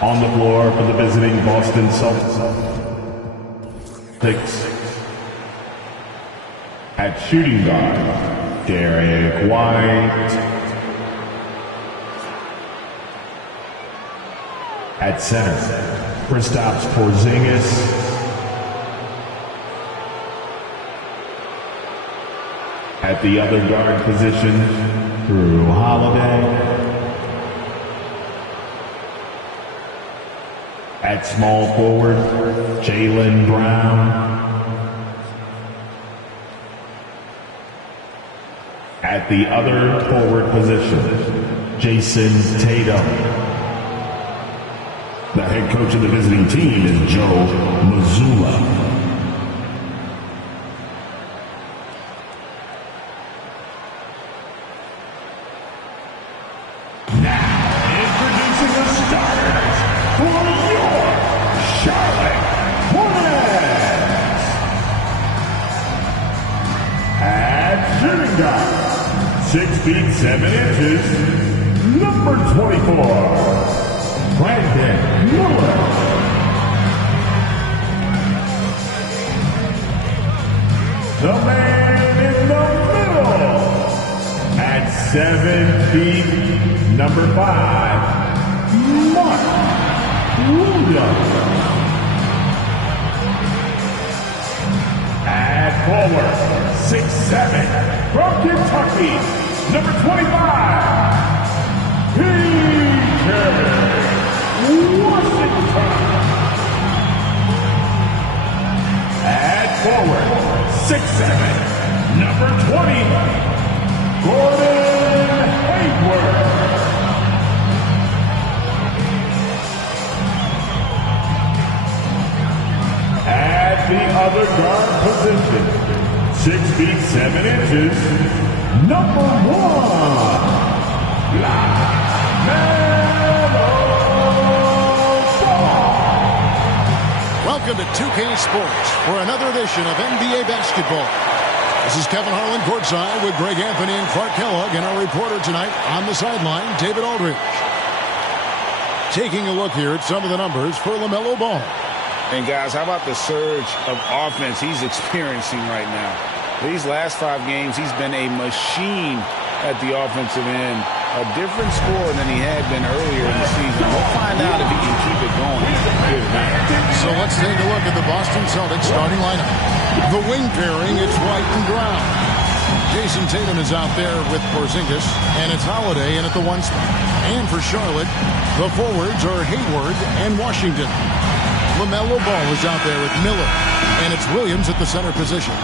On the floor for the visiting Boston Celtics. At shooting guard, Derek White. At center, Kristaps Porzingis. At the other guard position, Drew Holiday. At small forward, Jaylen Brown. At the other forward position, Jason Tatum. The head coach of the visiting team is Joe Mazzulla. At shooting guard, 6 feet 7 inches, number 24, Brandon Miller. The man in the middle, at 7 feet, number 5, Mark Williams. At forward, 6'7", from Kentucky, number 25, P.J. Washington. At forward, 6'7", number 20, Gordon Hayward. At the other guard position, 6 feet 7 inches, number 1, LaMelo Ball. Welcome to 2K Sports for another edition of NBA basketball. This is Kevin Harlan courtside with Greg Anthony and Clark Kellogg, and our reporter tonight on the sideline, David Aldridge. Taking a look here at some of the numbers for LaMelo Ball. And guys, how about the surge of offense he's experiencing right now? These last 5 games, he's been a machine at the offensive end. A different scorer than he had been earlier in the season. We'll find out if he can keep it going here tonight. So let's take a look at the Boston Celtics starting lineup. The wing pairing, it's White and Brown. Jason Tatum is out there with Porzingis, and it's Holiday in at the 1 spot. And for Charlotte, the forwards are Hayward and Washington. LaMelo Ball is out there with Miller, and it's Williams at the center position.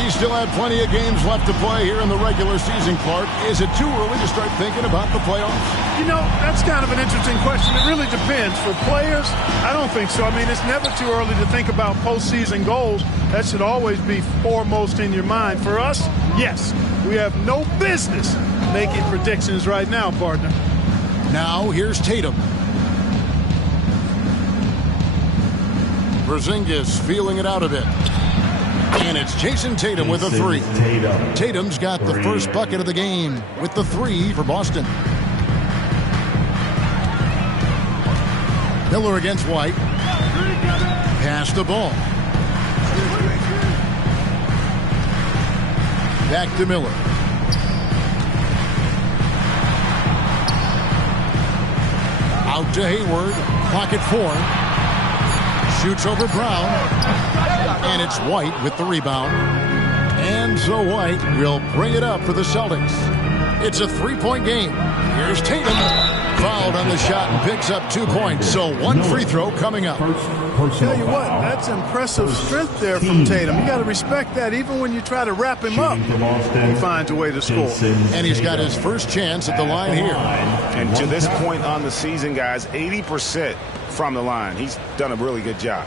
He still had plenty of games left to play here in the regular season, Clark. Is it too early to start thinking about the playoffs? You know, that's kind of an interesting question. It really depends. For players, I don't think so. I mean, it's never too early to think about postseason goals. That should always be foremost in your mind. For us, yes, we have no business making predictions right now, partner. Now, here's Tatum. Porzingis feeling it out a bit. And it's Jason Tatum with a 3. Tatum's got the first bucket of the game with the 3 for Boston. Miller against White. Pass the ball. Back to Miller. Out to Hayward. Pocket 4. Shoots over Brown, and it's White with the rebound. And so White will bring it up for the Celtics. It's a 3-point game. Here's Tatum. Fouled on the shot and picks up 2 points. So 1 free throw coming up. Tell you what, that's impressive strength there from Tatum. You got to respect that. Even when you try to wrap him up, he finds a way to score. And he's got his first chance at the line here. And to this point on the season, guys, 80% from the line. He's done a really good job.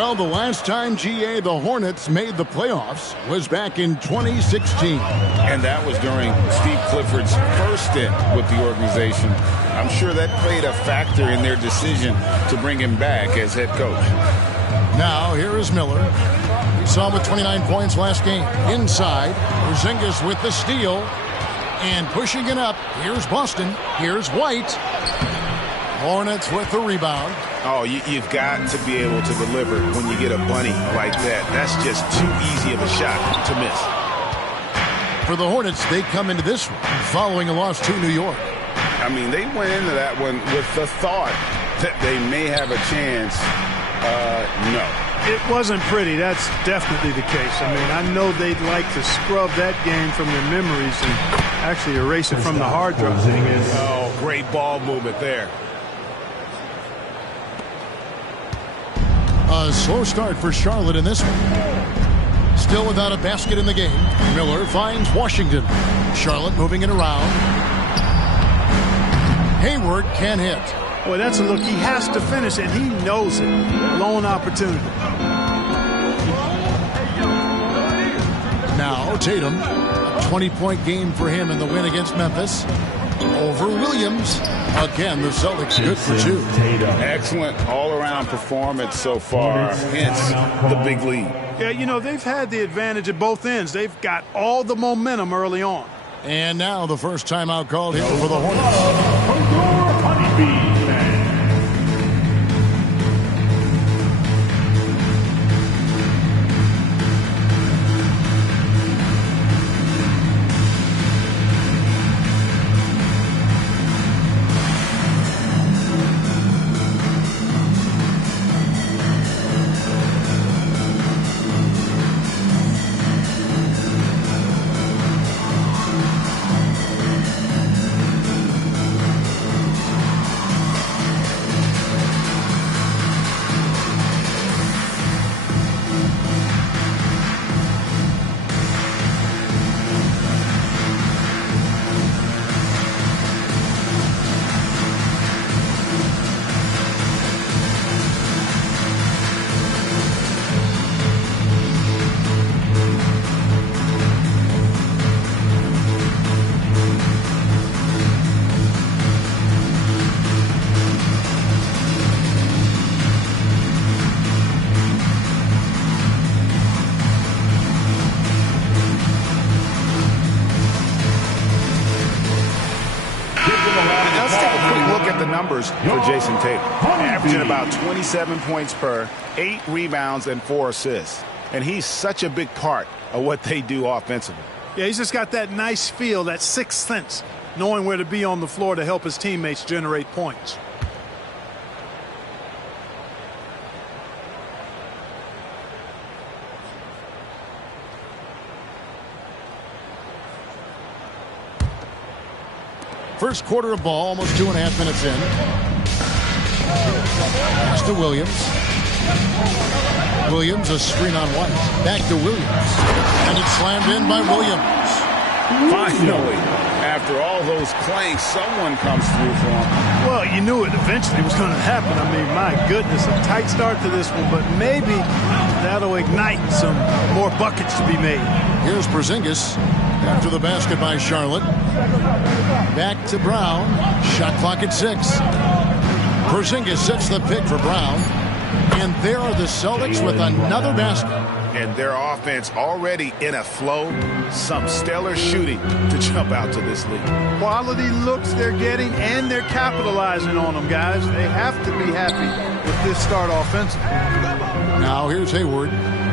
Well, the last time, GA, the Hornets made the playoffs was back in 2016. And that was during Steve Clifford's first stint with the organization. I'm sure that played a factor in their decision to bring him back as head coach. Now, here is Miller. We saw him with 29 points last game. Inside, Porzingis with the steal. And pushing it up. Here's Boston. Here's White. Hornets with the rebound. Oh, you've got to be able to deliver when you get a bunny like that. That's just too easy of a shot to miss. For the Hornets, they come into this one following a loss to New York. I mean, they went into that one with the thought that they may have a chance. No. It wasn't pretty. That's definitely the case. I mean, I know they'd like to scrub that game from their memories and actually erase it from the hard drive. Oh, great ball movement there. A slow start for Charlotte in this one. Still without a basket in the game. Miller finds Washington. Charlotte moving it around. Hayward can hit. Boy, that's a look. He has to finish, and he knows it. Lone opportunity. Now Tatum. A 20-point game for him in the win against Memphis. Over Williams. Again, the Celtics good for 2. Excellent all-around performance so far, hence the big lead. Yeah, you know, they've had the advantage at both ends. They've got all the momentum early on. And now the first timeout called here for the Hornets. For Jason Tatum, averaging about 27 points per, 8 rebounds, and 4 assists. And he's such a big part of what they do offensively. Yeah, he's just got that nice feel, that sixth sense, knowing where to be on the floor to help his teammates generate points. First quarter of ball, almost 2.5 minutes in. Pass to Williams. Williams, a screen on White. Back to Williams. And it's slammed in by Williams. Finally, after all those clanks, someone comes through for him. Well, you knew it eventually was going to happen. I mean, my goodness, a tight start to this one, but maybe that'll ignite some more buckets to be made. Here's Porzingis after the basket by Charlotte. Back to Brown. Shot clock at 6. Porzingis sets the pick for Brown. And there are the Celtics with another basket. And their offense already in a flow. Some stellar shooting to jump out to this lead. Quality looks they're getting, and they're capitalizing on them, guys. They have to be happy with this start offensively. Now here's Hayward.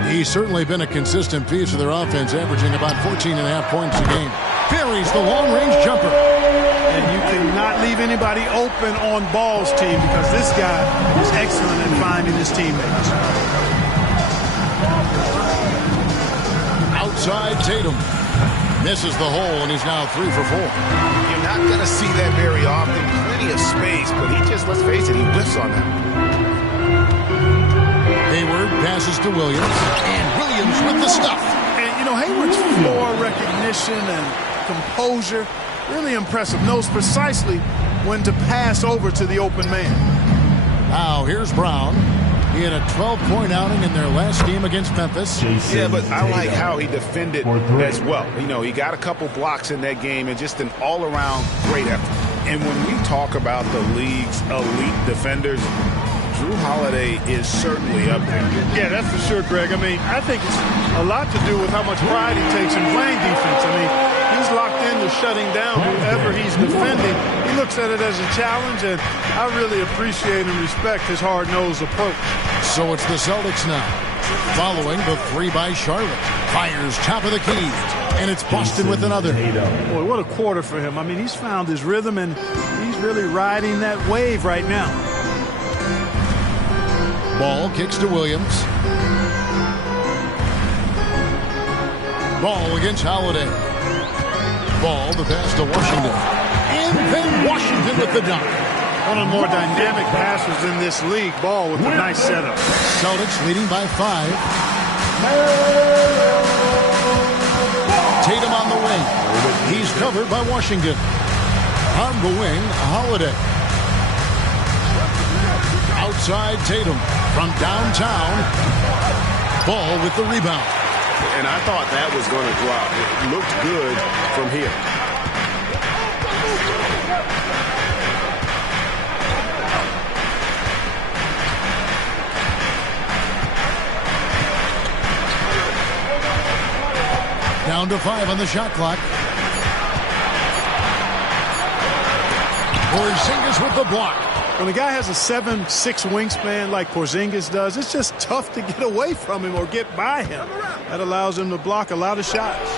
He's certainly been a consistent piece of their offense, averaging about 14.5 points a game. Buries the long-range jumper. And you cannot leave anybody open on balls, team, because this guy is excellent at finding his teammates. Outside Tatum. Misses the hole, and he's now 3 for 4. You're not going to see that very often. Plenty of space, but he just, let's face it, he whiffs on that. Hayward passes to Williams, and Williams with the stuff. And, you know, Hayward's floor recognition and composure, really impressive. Knows precisely when to pass over to the open man. Now here's Brown. He had a 12-point outing in their last game against Memphis. Yeah, but I like how he defended as well. You know, he got a couple blocks in that game and just an all-around great effort. And when we talk about the league's elite defenders, Drew Holiday is certainly up there. Yeah, that's for sure, Greg. I mean, I think it's a lot to do with how much pride he takes in playing defense. I mean, he's locked into shutting down whoever he's defending. He looks at it as a challenge, and I really appreciate and respect his hard-nosed approach. So it's the Celtics now. Following the three by Charlotte. Fires top of the key. And it's Boston with another. Boy, what a quarter for him. I mean, he's found his rhythm, and he's really riding that wave right now. Ball kicks to Williams. Ball against Holiday. Ball, the pass to Washington. And then Washington with the dunk. One of the more dynamic passers in this league. Ball with a nice setup. Celtics leading by 5. Tatum on the wing. He's covered by Washington. On the wing, Holiday. Outside Tatum from downtown. Ball with the rebound. And I thought that was going to drop. It looked good from here. Down to 5 on the shot clock. Porzingis with the block. When a guy has a 7'6" wingspan like Porzingis does, it's just tough to get away from him or get by him. That allows him to block a lot of shots.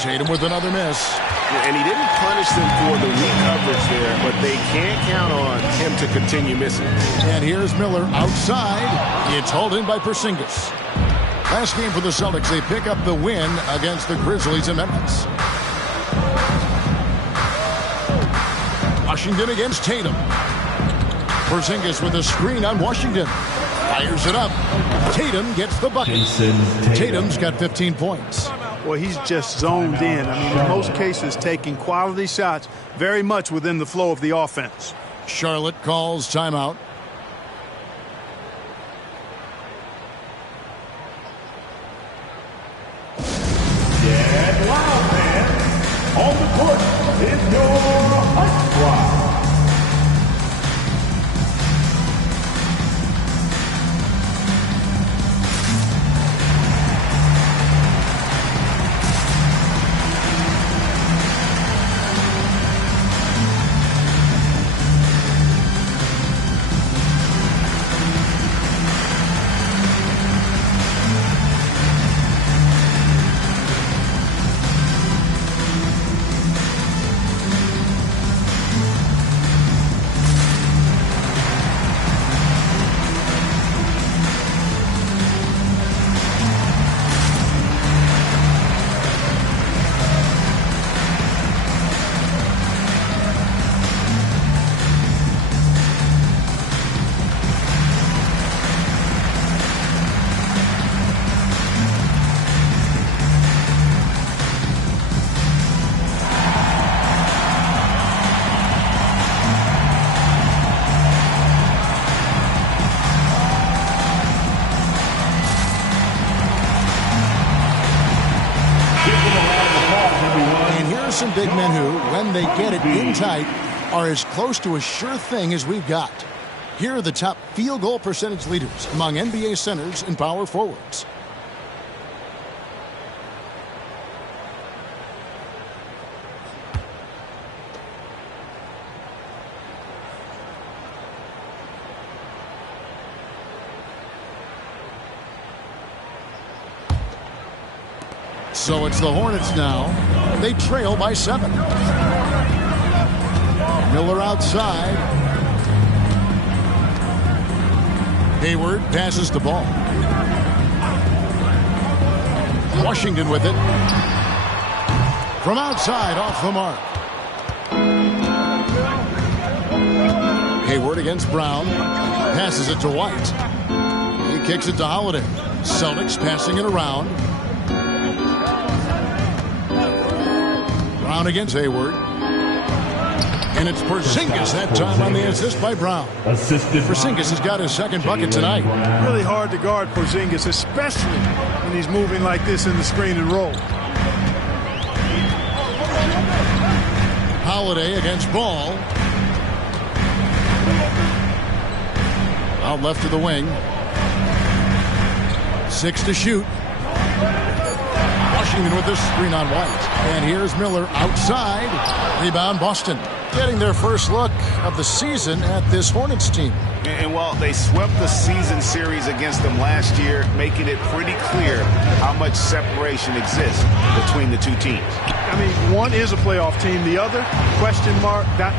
Tatum with another miss. And he didn't punish them for the weak coverage there, but they can't count on him to continue missing. And here's Miller outside. It's hauled in by Porzingis. Last game for the Celtics, they pick up the win against the Grizzlies in Memphis. Washington against Tatum. Porzingis with a screen on Washington. Fires it up. Tatum gets the bucket. Tatum's got 15 points. Well, he's just zoned in. I mean, in most cases, taking quality shots very much within the flow of the offense. Charlotte calls timeout. Get loud, man. On the court is your Heart Squad. Some big men who, when they get it in tight, are as close to a sure thing as we've got. Here are the top field goal percentage leaders among NBA centers and power forwards. So it's the Hornets now. They trail by 7. Miller outside. Hayward passes the ball. Washington with it. From outside, off the mark. Hayward against Brown. Passes it to White. He kicks it to Holiday. Celtics passing it around. Brown against Hayward. And it's Porzingis that time on the assist by Brown. Porzingis has got his second bucket tonight. Really hard to guard Porzingis, especially when he's moving like this in the screen and roll. Holiday against Ball. Out left to the wing. 6 to shoot. Washington with the screen on White. And here's Miller outside. Rebound Boston. Getting their first look of the season at this Hornets team. And while they swept the season series against them last year, making it pretty clear how much separation exists between the two teams. I mean, one is a playoff team. The other, question mark, ... not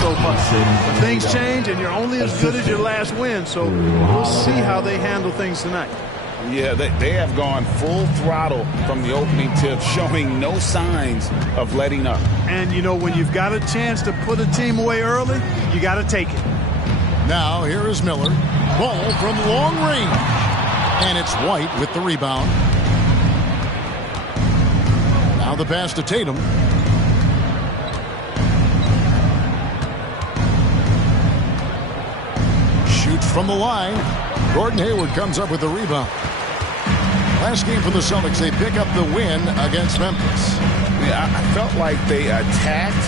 so much. But things change, and you're only as good as your last win. So we'll see how they handle things tonight. Yeah, they have gone full throttle from the opening tip, showing no signs of letting up. And, you know, when you've got a chance to put a team away early, you got to take it. Now, here is Miller. Ball from long range. And it's White with the rebound. Now the pass to Tatum. Shoots from the line. Gordon Hayward comes up with the rebound. Last game for the Celtics, they pick up the win against Memphis. Yeah, I felt like they attacked,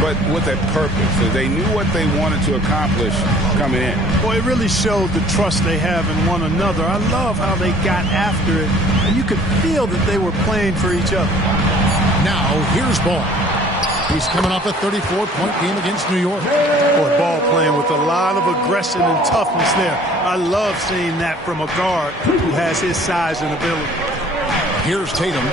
but with a purpose. So they knew what they wanted to accomplish coming in. Boy, it really showed the trust they have in one another. I love how they got after it, and you could feel that they were playing for each other. Now, here's Ball. He's coming off a 34-point game against New York. Boy, Ball playing with a lot of aggression and toughness there. I love seeing that from a guard who has his size and ability. Here's Tatum.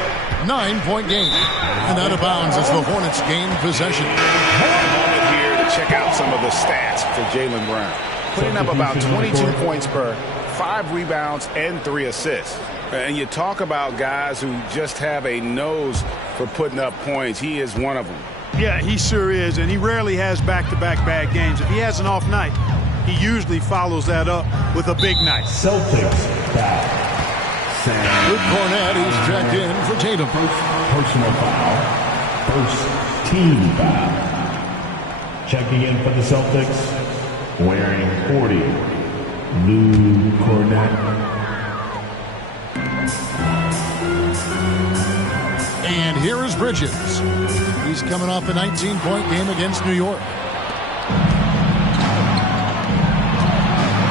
9-point game. And out of bounds as the Hornets gain possession. Moment here to check out some of the stats for Jaylen Brown. Putting up about 22 points per, 5 rebounds, and 3 assists. And you talk about guys who just have a nose for putting up points. He is one of them. Yeah, he sure is, and he rarely has back-to-back bad games. If he has an off night, he usually follows that up with a big night. Celtics foul. With Cornette, he's checked in for Tatum. Personal foul. First team foul. Checking in for the Celtics, wearing 40, Lou Cornette. And here is Bridges. He's coming off a 19-point game against New York.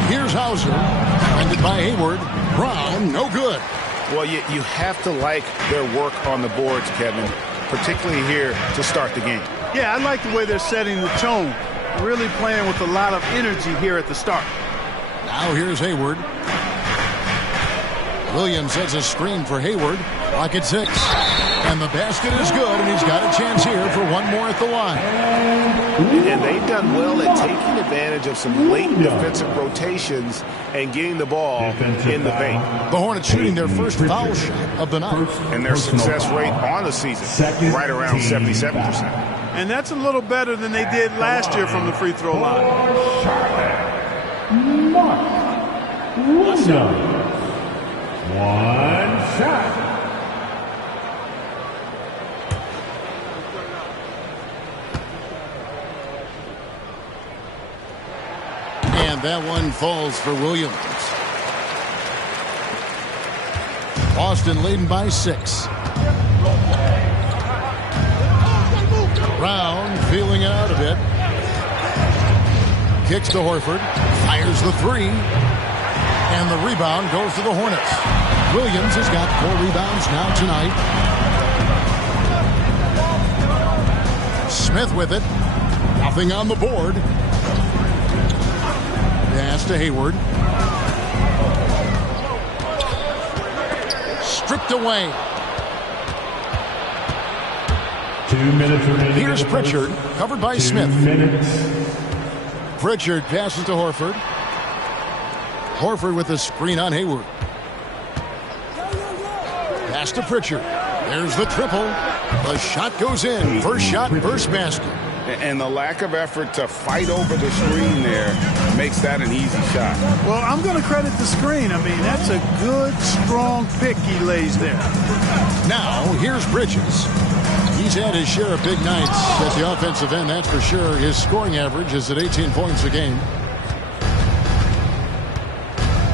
Here's Hauser. Defended by Hayward. Brown, no good. Well, you have to like their work on the boards, Kevin, particularly here to start the game. Yeah, I like the way they're setting the tone. Really playing with a lot of energy here at the start. Now here's Hayward. Williams sets a screen for Hayward. Clock at 6. And the basket is good, and he's got a chance here for one more at the line. And they've done well at taking advantage of some late defensive rotations and getting the ball in the paint. The Hornets shooting their first foul shot of the night. And their success rate on the season, right around 77%. And that's a little better than they did last year from the free throw line. One shot. And that one falls for Williams. Boston leading by 6. Brown feeling it out a bit. Kicks to Horford. Fires the 3. And the rebound goes to the Hornets. Williams has got 4 rebounds now tonight. Smith with it. Nothing on the board. Pass to Hayward. Stripped away. 2 minutes remaining. Here's Pritchard, covered by Smith. 2 minutes. Pritchard passes to Horford. Horford with the screen on Hayward. Pass to Pritchard. There's the triple. The shot goes in. First shot, first basket. And the lack of effort to fight over the screen there makes that an easy shot. Well, I'm going to credit the screen. I mean, that's a good, strong pick he lays there. Now, here's Bridges. He's had his share of big nights at the offensive end, that's for sure. His scoring average is at 18 points a game.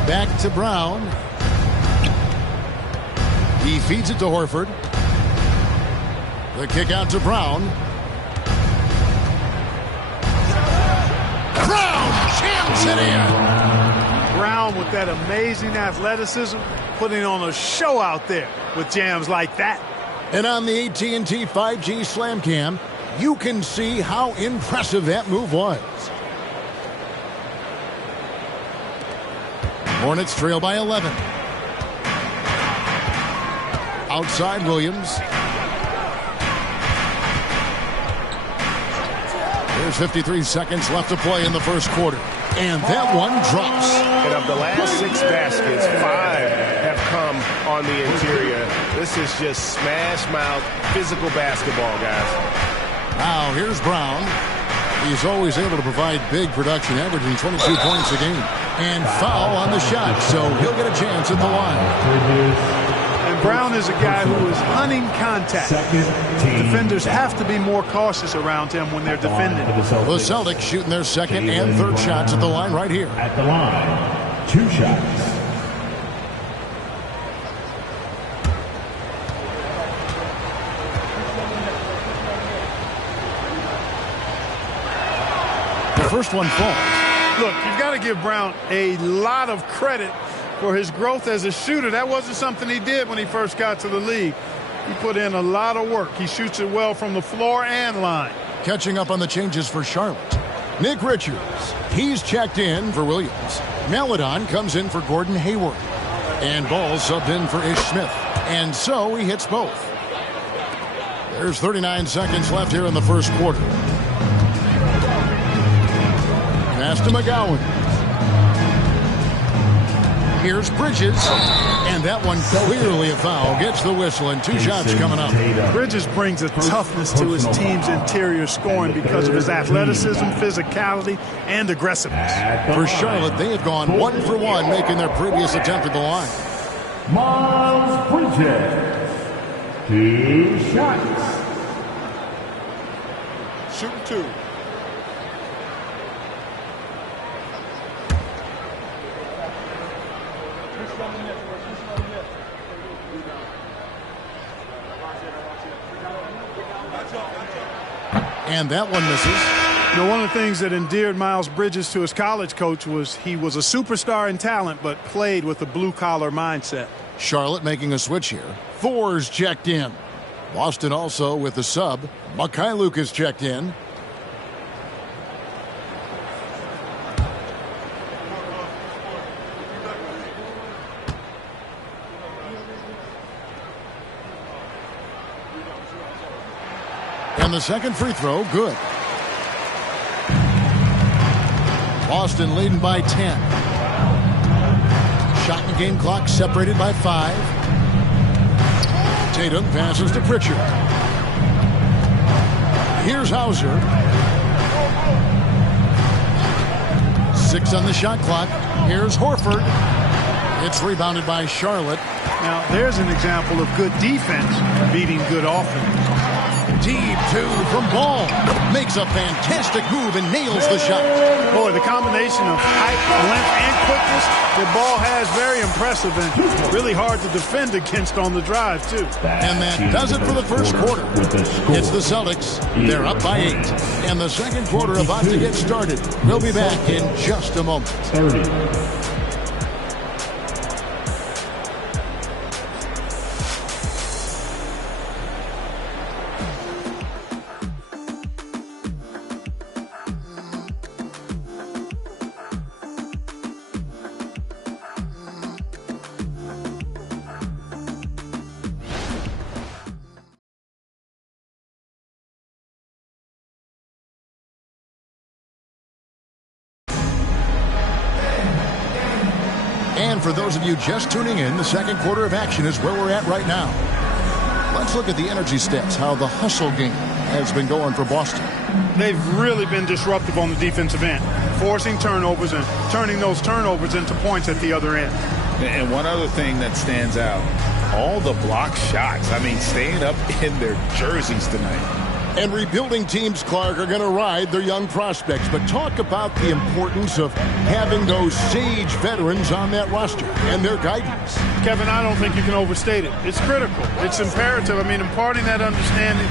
Back to Brown. He feeds it to Horford. The kick out to Brown. Brown jams it in. Brown with that amazing athleticism, putting on a show out there with jams like that. And on the AT&T 5G Slam Cam, you can see how impressive that move was. Hornets trail by 11. Outside Williams. There's 53 seconds left to play in the first quarter. And that one drops. And of the last 6 baskets, 5 have come on the interior. This is just smash mouth physical basketball, guys. Now here's Brown. He's always able to provide big production, averaging 22 points a game. And foul on the shot, so he'll get a chance at the line. And Brown is a guy who is hunting contact. Defenders have to be more cautious around him when they're defending. The Celtics shooting their second and third shots at the line right here. At the line, 2 shots. The first one falls. Look, you've got to give Brown a lot of credit for his growth as a shooter. That wasn't something he did when he first got to the league. He put in a lot of work. He shoots it well from the floor and line. Catching up on the changes for Charlotte. Nick Richards. He's checked in for Williams. Maledon comes in for Gordon Hayward. And Ball subbed in for Ish Smith. And so he hits both. There's 39 seconds left here in the first quarter. Pass to McGowan. Here's Bridges. And that one clearly a foul. Gets the whistle and 2 shots coming up. Bridges brings a toughness to his team's interior scoring because of his athleticism, physicality, and aggressiveness. For Charlotte, they have gone 1 for 1, making their previous attempt at the line. Miles Bridges, 2 shots. Shooting 2. And that one misses. You know, one of the things that endeared Miles Bridges to his college coach was he was a superstar in talent, but played with a blue-collar mindset. Charlotte making a switch here. Thor's checked in. Boston also with the sub. Mikhailuk is checked in. And the second free throw, good. Boston leading by 10. Shot and game clock separated by 5. Tatum passes to Pritchard. Here's Hauser. 6 on the shot clock. Here's Horford. It's rebounded by Charlotte. Now, there's an example of good defense beating good offense. Deep 2 from Ball. Makes a fantastic move and nails the shot. Boy, the combination of height, length, and quickness that Ball has, very impressive and really hard to defend against on the drive, too. And that does it for the first quarter. It's the Celtics. They're up by 8. And the second quarter about to get started. We'll be back in just a moment. 30. And for those of you just tuning in, the second quarter of action is where we're at right now. Let's look at the energy stats, how the hustle game has been going for Boston. They've really been disruptive on the defensive end, forcing turnovers and turning those turnovers into points at the other end. And one other thing that stands out, all the block shots. I mean, staying up in their jerseys tonight. And rebuilding teams, Clark, are going to ride their young prospects. But talk about the importance of having those sage veterans on that roster and their guidance. Kevin, I don't think you can overstate it. It's critical. It's imperative. I mean, imparting that understanding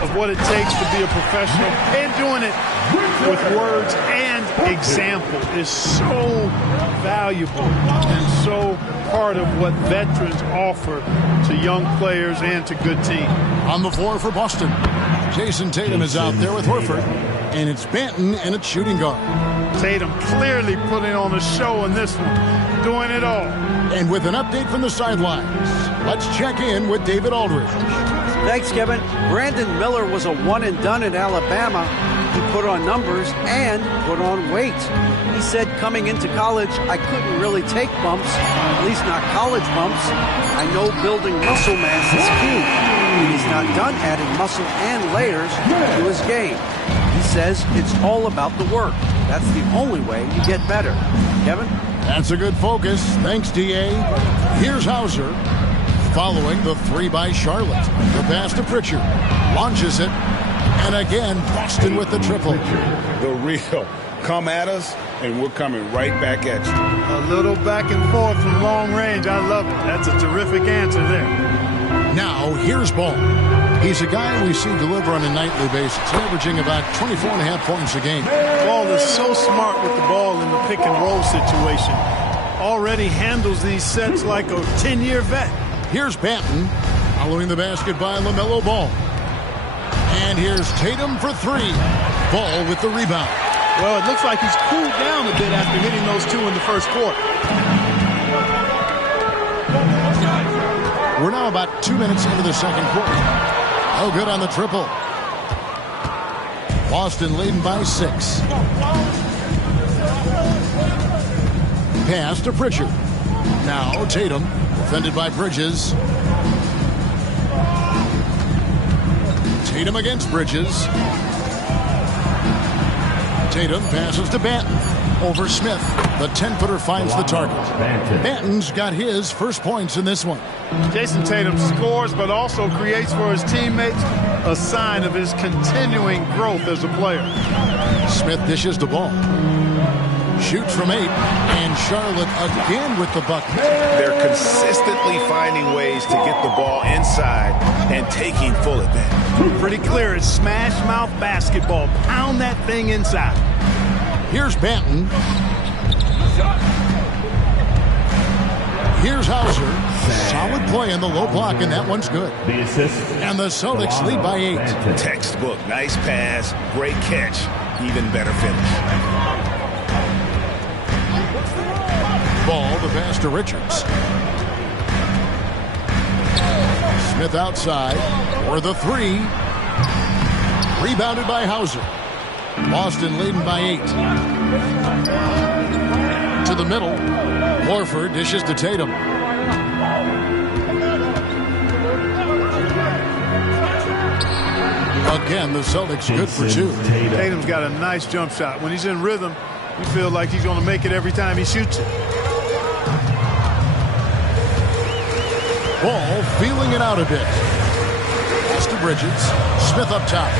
of what it takes to be a professional and doing it with words and example is so valuable and so part of what veterans offer to young players and to good teams. On the floor for Boston, Jason Tatum is out there with Horford, and it's Banton and it's shooting guard. Tatum clearly putting on a show in this one, doing it all. And with an update from the sidelines, let's check in with David Aldridge. Thanks, Kevin. Brandon Miller was a one-and-done in Alabama. He put on numbers and put on weight. He said coming into college, I couldn't really take bumps, at least not college bumps. I know building muscle mass is key. And he's not done adding muscle and layers to his game. He says it's all about the work. That's the only way you get better. Kevin? That's a good focus. Thanks, D.A. Here's Hauser. Following the three by Charlotte. The pass to Pritchard. Launches it. And again, Boston with the triple. The real. Come at us, and we're coming right back at you. A little back and forth from long range. I love it. That's a terrific answer there. Now, here's Ball. He's a guy we see deliver on a nightly basis, averaging about 24.5 points a game. Ball is so smart with the ball in the pick and roll situation. Already handles these sets like a 10-year vet. Here's Banton, following the basket by LaMelo Ball. And here's Tatum for three. Ball with the rebound. Well, it looks like he's cooled down a bit after hitting those two in the first quarter. We're now about 2 minutes into the second quarter. Oh, good on the triple. Boston leading by 6. Pass to Pritchard. Now Tatum, defended by Bridges. Tatum against Bridges. Tatum passes to Banton. Over Smith. The 10-footer finds the target. Banton's got his first points in this one. Jason Tatum scores, but also creates for his teammates a sign of his continuing growth as a player. Smith dishes the ball. Shoots from 8. And Charlotte again with the bucket. They're consistently finding ways to get the ball inside and taking full advantage. Pretty clear. It's smash mouth basketball. Pound that thing inside. Here's Banton. Here's Hauser. Solid play in the low block, and that one's good. The assist. And the Celtics lead by 8. Textbook. Nice pass. Great catch. Even better finish. Ball the pass to Richards. Smith outside for the 3. Rebounded by Hauser. Boston leading by 8. To the middle. Horford dishes to Tatum. Again, the Celtics good for 2. Tatum's got a nice jump shot. When he's in rhythm, you feel like he's going to make it every time he shoots it. Ball feeling it out a bit. Pass to Bridges. Smith up top.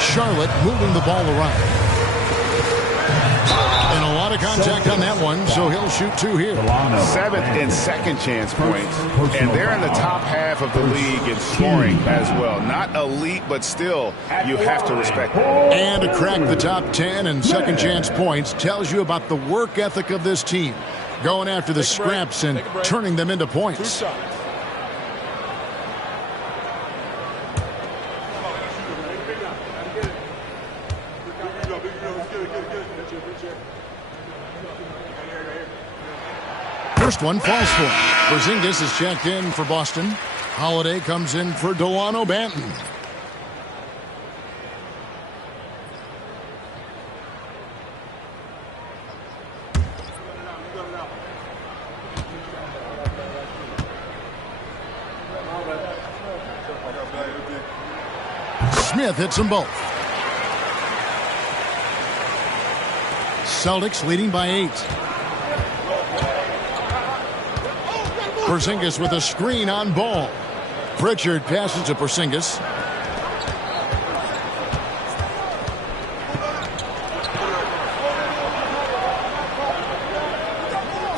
Charlotte moving the ball around. And a lot of contact on that one, so he'll shoot 2 here. 7th and second chance points. And they're in the top half of the league in scoring as well. Not elite, but still, you have to respect it. And to crack the top 10 and second chance points tells you about the work ethic of this team. Going after the scraps and turning them into points. First one falls for him. Porzingis is checked in for Boston. Holiday comes in for Delano Banton. Smith hits them both. Celtics leading by 8. Porzingis with a screen on Ball. Pritchard passes to Porzingis.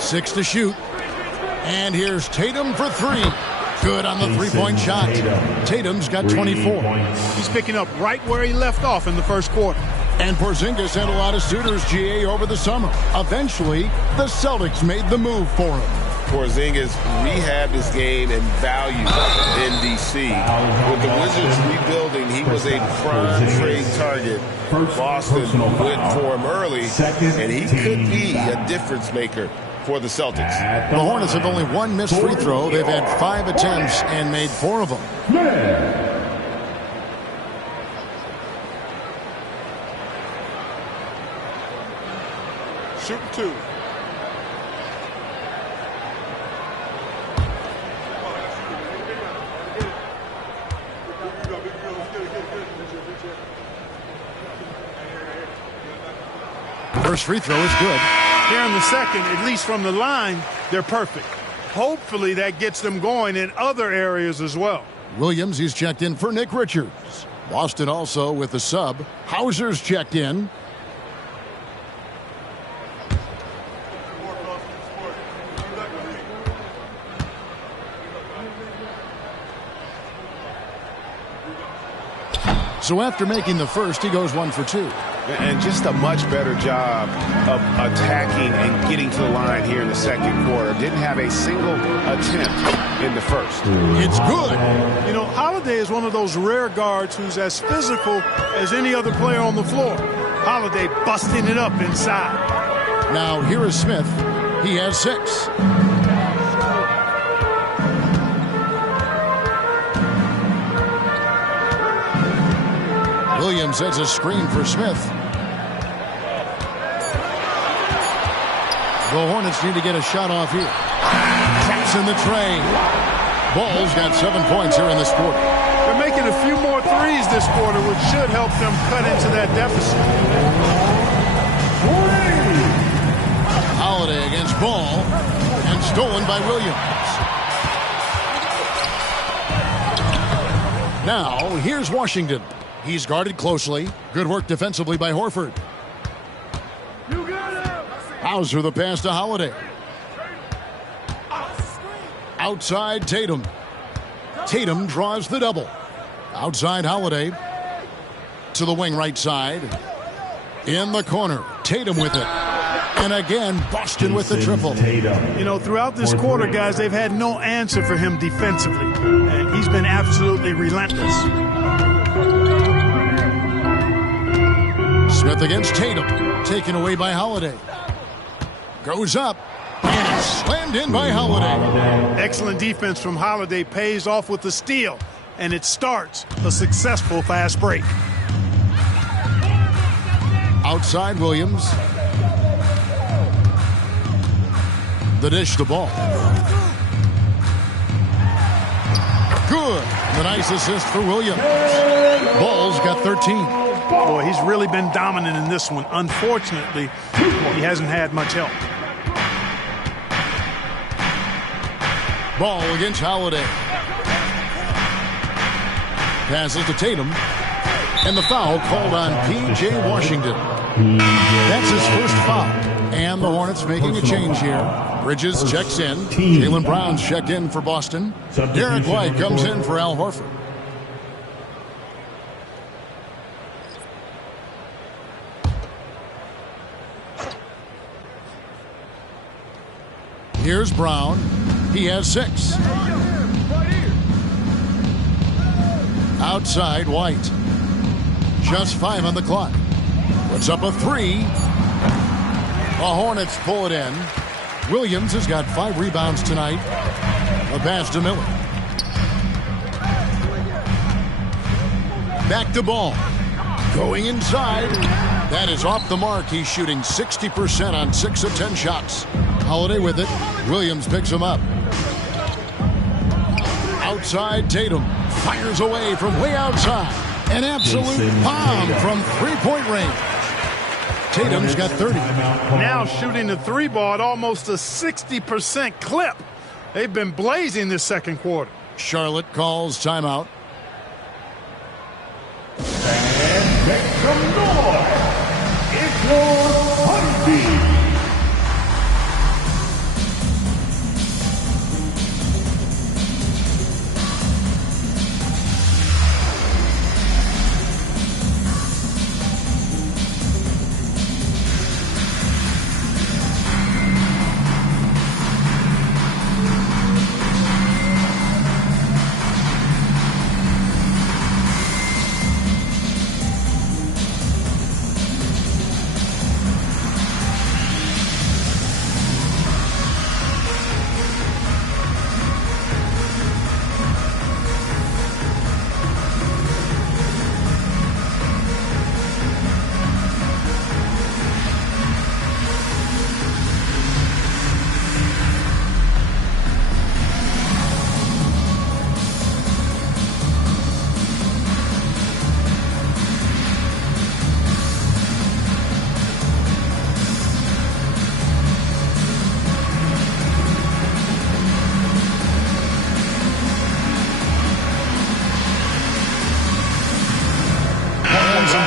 Six to shoot. And here's Tatum for 3. Good on the three-point shot. Tatum's got 24. He's picking up right where he left off in the first quarter. And Porzingis had a lot of suitors, GA, over the summer. Eventually, the Celtics made the move for him. Porzingis rehabbed his game and value in D.C. With the Wizards rebuilding, he was a prime trade target. Boston went for him early, and he could be a difference maker for the Celtics. The Hornets have only one missed free throw. They've had 5 attempts and made 4 of them. Shoot 2. First free throw is good. Here in the second, at least from the line, they're perfect. Hopefully that gets them going in other areas as well. Williams, he's checked in for Nick Richards. Boston also with the sub. Hauser's checked in. So after making the first, he goes 1 for 2. And just a much better job of attacking and getting to the line here in the second quarter. Didn't have a single attempt in the first. It's good. You know, Holiday is one of those rare guards who's as physical as any other player on the floor. Holiday busting it up inside. Now here is Smith. He has 6. Williams has a screen for Smith. The Hornets need to get a shot off here. Taps in the tray. Ball's got 7 points here in this quarter. They're making a few more threes this quarter, which should help them cut into that deficit. Holiday against Ball, and stolen by Williams. Now, here's Washington. He's guarded closely. Good work defensively by Horford. Hauser the pass to Holiday. Outside Tatum. Tatum draws the double. Outside Holiday. To the wing right side. In the corner. Tatum with it. And again, Boston with the triple. You know, throughout this quarter, guys, they've had no answer for him defensively. And he's been absolutely relentless. Smith against Tatum. Taken away by Holiday. Goes up. And it's slammed in by Holiday. Excellent defense from Holiday pays off with the steal. And it starts a successful fast break. Outside Williams. The dish to Ball. Good. The nice assist for Williams. Ball's got 13. Boy, he's really been dominant in this one. Unfortunately, he hasn't had much help. Ball against Holiday. Passes to Tatum. And the foul called on P.J. Washington. That's his first foul. And the Hornets making a change here. Bridges checks in. Jaylen Brown's checked in for Boston. Derek White comes in for Al Horford. Here's Brown. He has 6. Outside White. Just 5 on the clock. Puts up a 3. The Hornets pull it in. Williams has got 5 rebounds tonight. A pass to Miller. Back to Ball. Going inside. That is off the mark. He's shooting 60% on 6 of 10 shots. Holiday with it. Williams picks him up. Outside Tatum. Fires away from way outside. An absolute bomb from three-point range. Tatum's got 30. Now shooting the three ball at almost a 60% clip. They've been blazing this second quarter. Charlotte calls timeout. And make some noise. It's your Honey.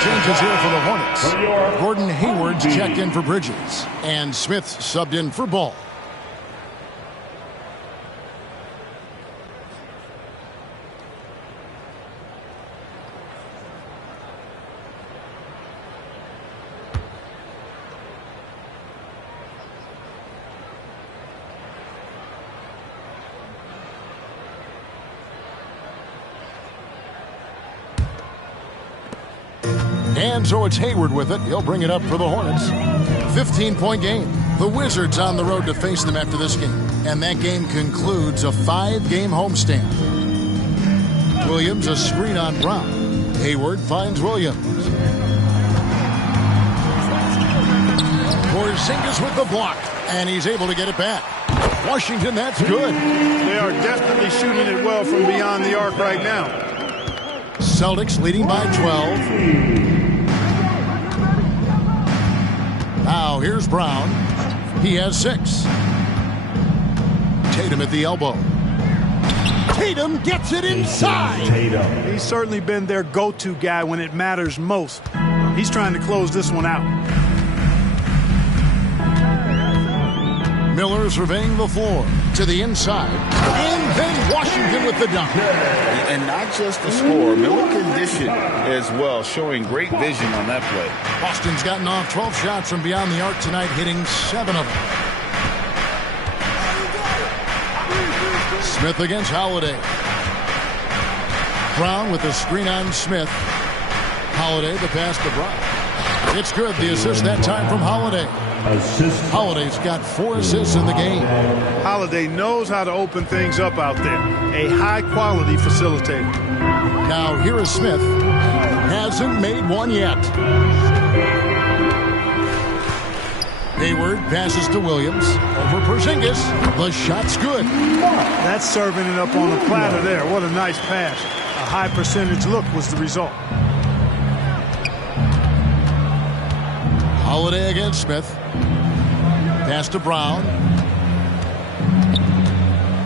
Changes here for the Hornets. Gordon Hayward's checked in for Bridges, and Smith subbed in for Ball. And so it's Hayward with it. He'll bring it up for the Hornets. 15-point game. The Wizards on the road to face them after this game. And that game concludes a 5-game homestand. Williams a screen on Brown. Hayward finds Williams. Porzingis with the block. And he's able to get it back. Washington, that's good. They are definitely shooting it well from beyond the arc right now. Celtics leading by 12. Now here's Brown. He has 6. Tatum at the elbow. Tatum gets it inside. He's certainly been their go-to guy when it matters most. He's trying to close this one out. Miller surveying the floor to the inside. And then Washington with the dunk. And not just the score. Miller can dish it as well, showing great vision on that play. Boston's gotten off 12 shots from beyond the arc tonight, hitting 7 of them. Smith against Holiday. Brown with the screen on Smith. Holiday the pass to Brown. It's good. The assist that time from Holiday. Holiday's got 4 assists in the game. Holiday knows how to open things up out there. A high-quality facilitator. Now here is Smith. Hasn't made one yet. Hayward passes to Williams. Over Porzingis. The shot's good. That's serving it up on the platter there. What a nice pass. A high percentage look was the result. Holiday against Smith. Pass to Brown.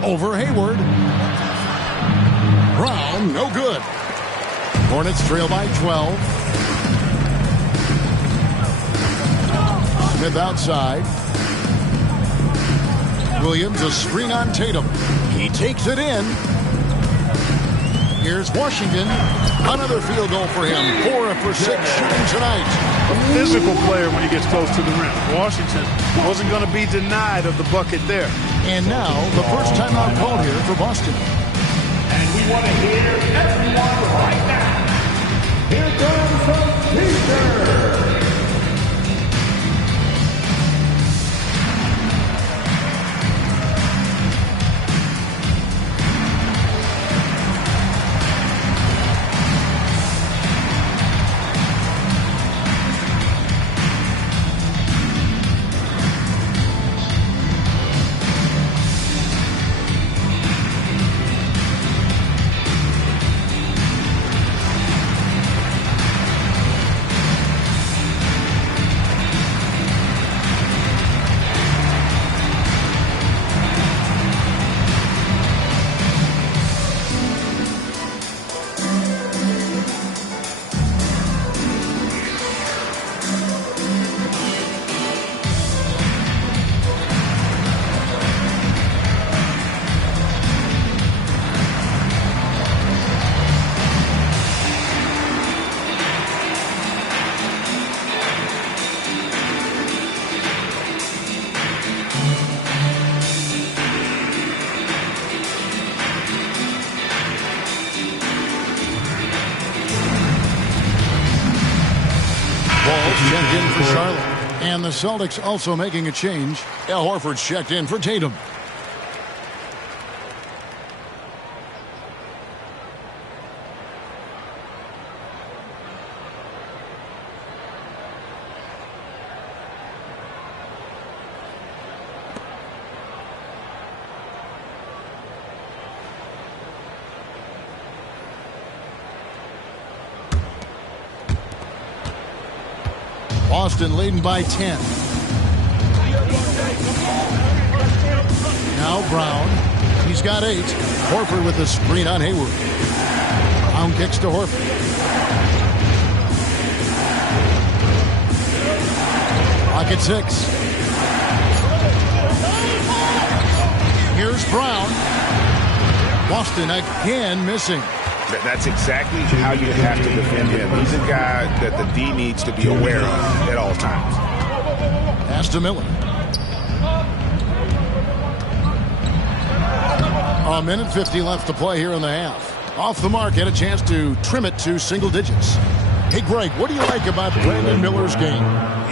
Over Hayward. Brown, no good. Hornets trail by 12. Smith outside. Williams a screen on Tatum. He takes it in. Here's Washington. Another field goal for him. 4 for 6 shooting tonight. A physical player when he gets close to the rim. Washington wasn't going to be denied of the bucket there. And now the first timeout called here for Boston. And we want to hear everyone right now. Here comes the teacher. checked in for Charlotte. And the Celtics also making a change. Al Horford's checked in for Tatum. Boston leading by 10. Now Brown. He's got 8. Horford with the screen on Hayward. Brown kicks to Horford. Clock at 6. Here's Brown. Boston again missing. That's exactly how you have to defend him. He's a guy that the D needs to be aware of at all times. Pass to Miller. A minute 50 left to play here in the half. Off the mark, had a chance to trim it to single digits. Hey, Greg, what do you like about Brandon Miller's game?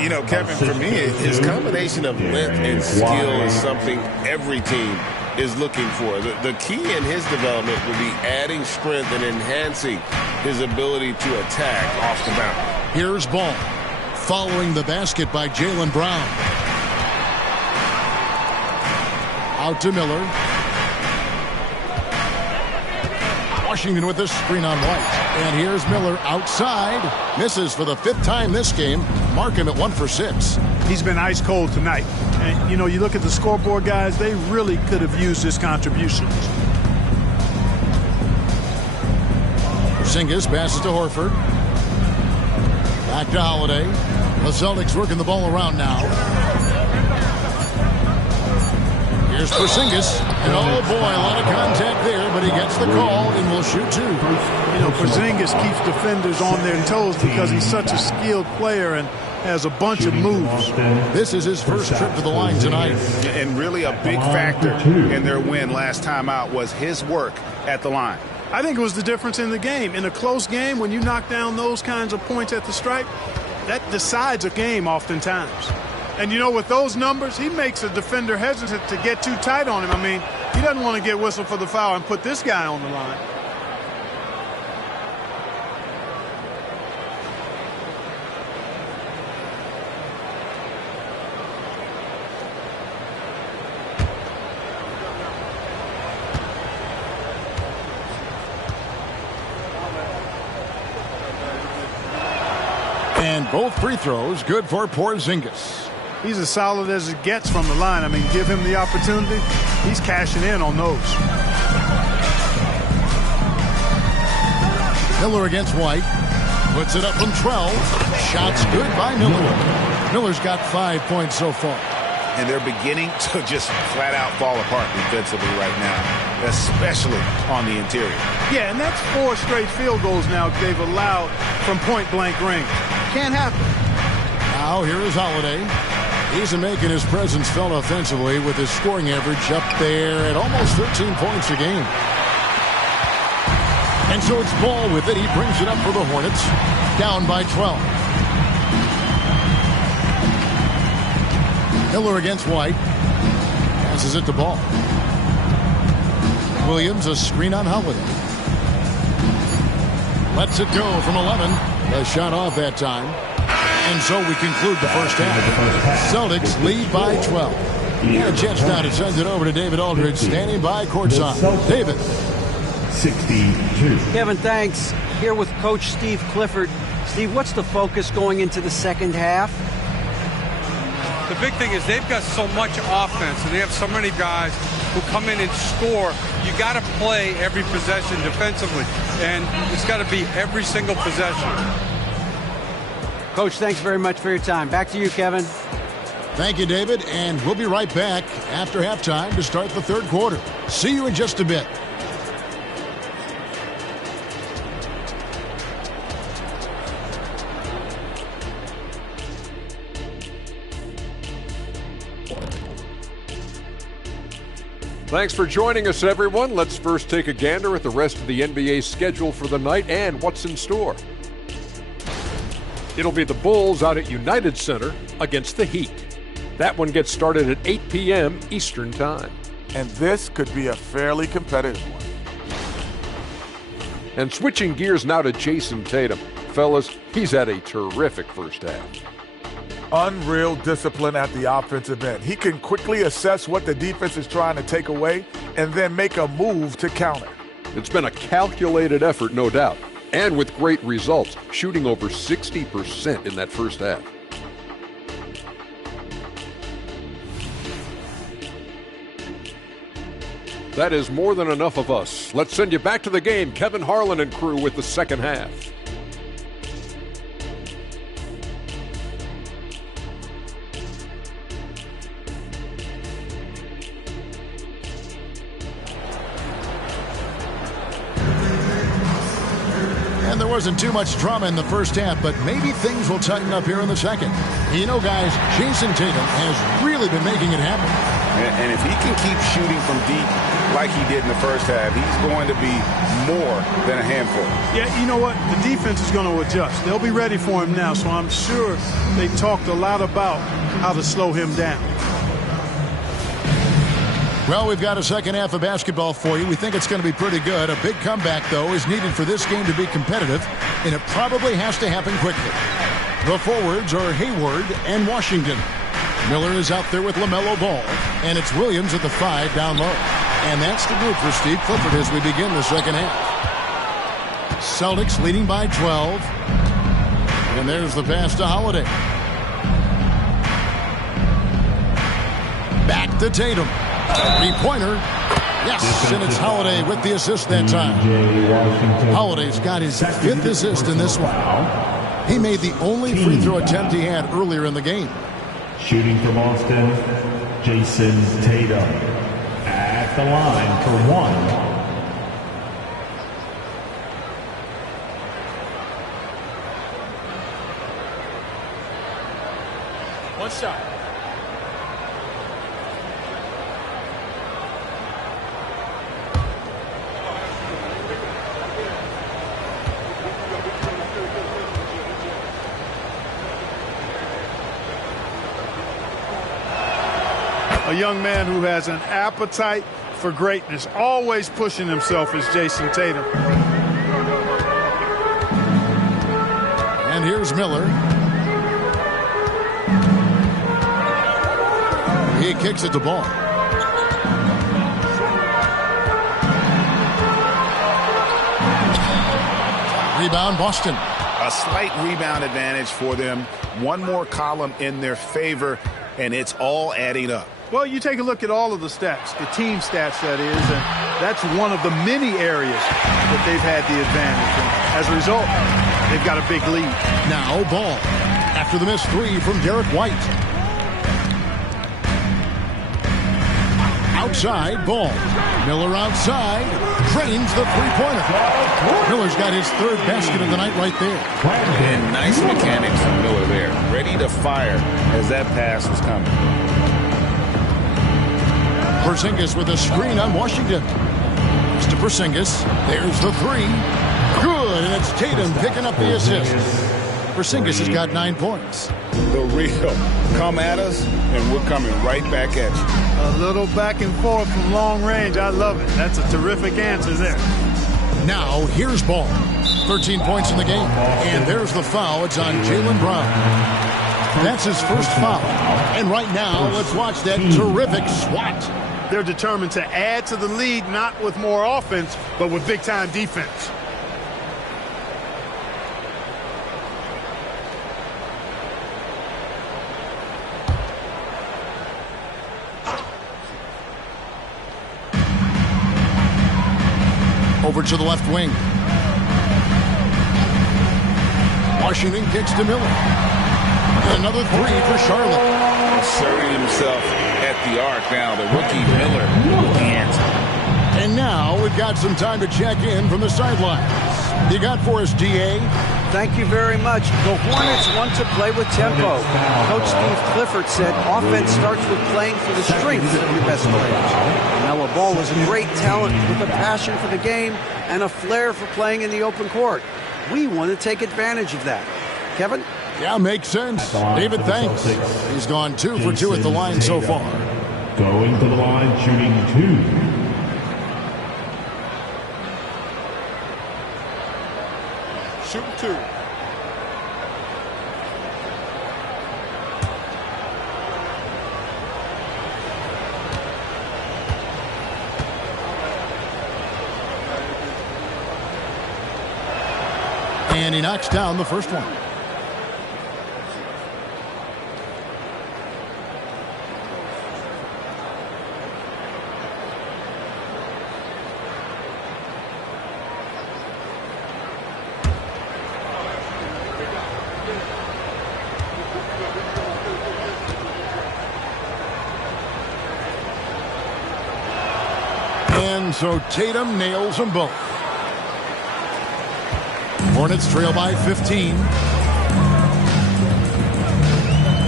You know, Kevin, for me, his combination of length and skill is something every team is looking for. The key in his development will be adding strength and enhancing his ability to attack off the bounce. Here's Ball. Following the basket by Jaylen Brown. Out to Miller. Washington with this screen on White. And here's Miller outside. Misses for the 5th time this game. Mark him at 1 for 6. He's been ice cold tonight. And, you know, you look at the scoreboard, guys, they really could have used his contributions. Porzingis passes to Horford. Back to Holiday. The Celtics working the ball around now. Here's Porzingis. And oh boy, a lot of contact there, but he gets the call and will shoot 2. You know, Porzingis keeps defenders on their toes because he's such a skilled player and has a bunch of moves. This is his first trip to the line tonight. And really a big factor in their win last time out was his work at the line. I think it was the difference in the game. In a close game, when you knock down those kinds of points at the stripe, that decides a game oftentimes. And, you know, with those numbers, he makes a defender hesitant to get too tight on him. I mean, he doesn't want to get whistled for the foul and put this guy on the line. And both free throws good for Porzingis. He's as solid as it gets from the line. I mean, give him the opportunity. He's cashing in on those. Miller against White. Puts it up from 12. Shots good by Miller. Miller's got 5 points so far. And they're beginning to just flat out fall apart defensively right now, especially on the interior. Yeah, and that's 4 straight field goals now they've allowed from point-blank range. Can't happen. Now here is Holiday. He's making his presence felt offensively with his scoring average up there at almost 13 points a game. And so it's Ball with it. He brings it up for the Hornets. Down by 12. Miller against White. Passes it to Ball. Williams, a screen on Holiday. Lets it go from 11. The shot off that time. And so we conclude the first half. Celtics lead by 12. And a chance now to send it over to David Aldridge, standing by courtside. David. 62. Kevin, thanks. Here with Coach Steve Clifford. Steve, what's the focus going into the second half? The big thing is they've got so much offense, and they have so many guys who come in and score. You got to play every possession defensively, and it's got to be every single possession. Coach, thanks very much for your time. Back to you, Kevin. Thank you, David, and we'll be right back after halftime to start the third quarter. See you in just a bit. Thanks for joining us, everyone. Let's first take a gander at the rest of the NBA schedule for the night and what's in store. It'll be the Bulls out at United Center against the Heat. That one gets started at 8 p.m. Eastern Time. And this could be a fairly competitive one. And switching gears now to Jason Tatum. Fellas, he's had a terrific first half. Unreal discipline at the offensive end. He can quickly assess what the defense is trying to take away and then make a move to counter. It's been a calculated effort, no doubt, and with great results, shooting over 60% in that first half. That is more than enough of us. Let's send you back to the game. Kevin Harlan and crew with the second half. And there wasn't too much drama in the first half, but maybe things will tighten up here in the second. You know, guys, Jason Tatum has really been making it happen. And if he can keep shooting from deep like he did in the first half, he's going to be more than a handful. Yeah, you know what? The defense is going to adjust. They'll be ready for him now, so I'm sure they talked a lot about how to slow him down. Well, we've got a second half of basketball for you. We think it's going to be pretty good. A big comeback, though, is needed for this game to be competitive, and it probably has to happen quickly. The forwards are Hayward and Washington. Miller is out there with LaMelo Ball, and it's Williams at the 5 down low. And that's the group for Steve Clifford as we begin the second half. Celtics leading by 12. And there's the pass to Holiday. Back to Tatum. Three-pointer. Yes, and it's Holiday with the assist that time. Holiday's got his 5th assist in this one. He made the only free throw attempt he had earlier in the game. Shooting from Boston, Jason Tatum at the line for one. One shot. A young man who has an appetite for greatness, always pushing himself, is Jason Tatum. And here's Miller. He kicks it to Ball. Rebound, Boston. A slight rebound advantage for them. One more column in their favor, and it's all adding up. Well, you take a look at all of the stats, the team stats, that is, and that's one of the many areas that they've had the advantage. And as a result, they've got a big lead. Now Ball. After the missed 3 from Derek White. Outside, Ball. Miller outside. Drains the three-pointer. Miller's got his 3rd basket of the night right there. And nice mechanics from Miller there. Ready to fire as that pass was coming. Porzingis with a screen on Washington. It's to Porzingis. There's the 3. Good, and it's Tatum picking up the assist. Porzingis has got 9 points. The real. Come at us, and we're coming right back at you. A little back and forth from long range. I love it. That's a terrific answer there. Now, here's Ball. 13 points in the game. And there's the foul. It's on Jaylen Brown. That's his first foul. And right now, let's watch that terrific swat. They're determined to add to the lead, not with more offense, but with big-time defense. Over to the left wing. Washington kicks to Miller. And another 3 for Charlotte. Asserting himself at the arc now. The rookie Miller with the answer. And now we've got some time to check in from the sidelines. You got for us, DA? Thank you very much. The Hornets want to play with tempo. Coach Steve Clifford said offense starts with playing for the strengths of your best players. LaMelo Ball is a great talent with a passion for the game and a flair for playing in the open court. We want to take advantage of that. Kevin? Yeah, makes sense. David, thanks. He's gone 2 for 2 at the line so far. Going to the line, shooting 2. Shooting 2. And he knocks down the first one. And so Tatum nails them both. Hornets trail by 15.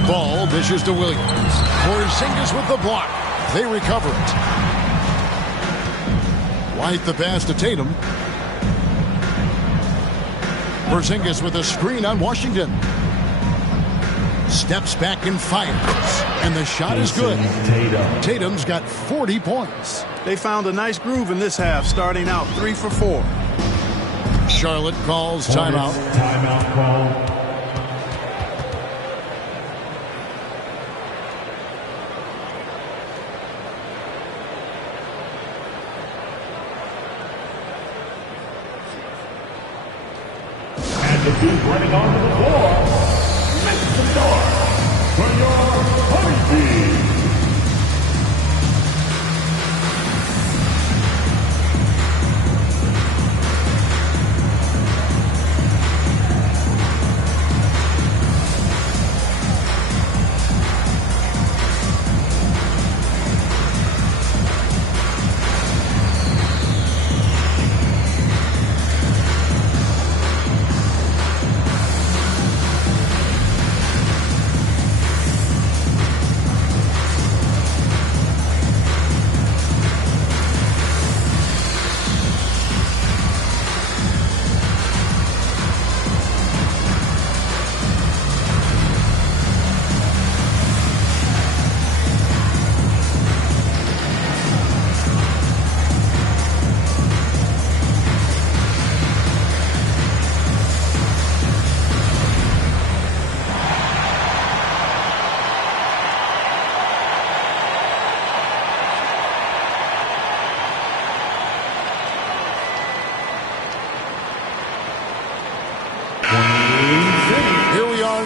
Ball dishes to Williams. Porzingis with the block. They recover it. White the pass to Tatum. Porzingis with a screen on Washington. Steps back and fires. And the shot is good. Tatum's got 40 points. They found a nice groove in this half, starting out 3 for 4. Charlotte calls timeout. Timeout call. And the dude running onto the floor, Mr. North, for your Honeybees.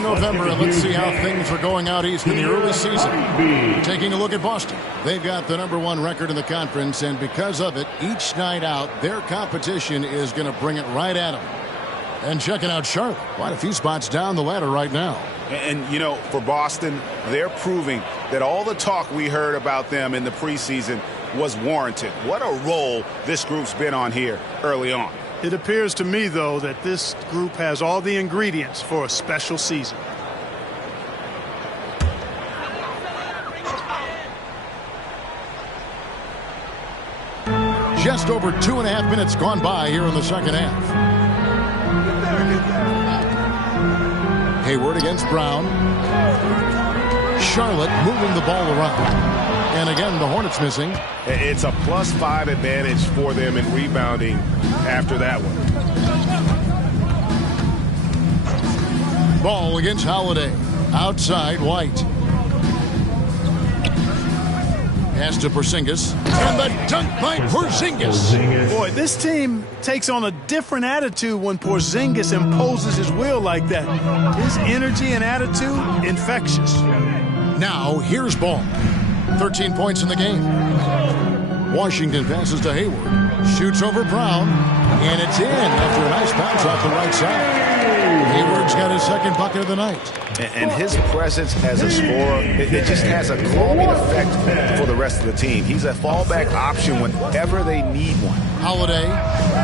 November, and let's see how things are going out east in the early season. Taking a look at Boston. They've got the #1 record in the conference, and because of it, each night out, their competition is going to bring it right at them. And checking out Charlotte, quite a few spots down the ladder right now. And, you know, for Boston, they're proving that all the talk we heard about them in the preseason was warranted. What a role this group's been on here early on. It appears to me, though, that this group has all the ingredients for a special season. Just over 2.5 minutes gone by here in the second half. Hayward against Brown. Charlotte moving the ball around. And again, the Hornets missing. It's a +5 advantage for them in rebounding after that one. Ball against Holiday. Outside, White. Pass to Porzingis. And the dunk by Porzingis. Boy, this team takes on a different attitude when Porzingis imposes his will like that. His energy and attitude, infectious. Now, here's Ball. 13 points in the game. Washington passes to Hayward. Shoots over Brown. And it's in after a nice bounce off the right side. Hayward's got his second bucket of the night. And his presence as a scorer, it just has a calming effect for the rest of the team. He's a fallback option whenever they need one. Holiday.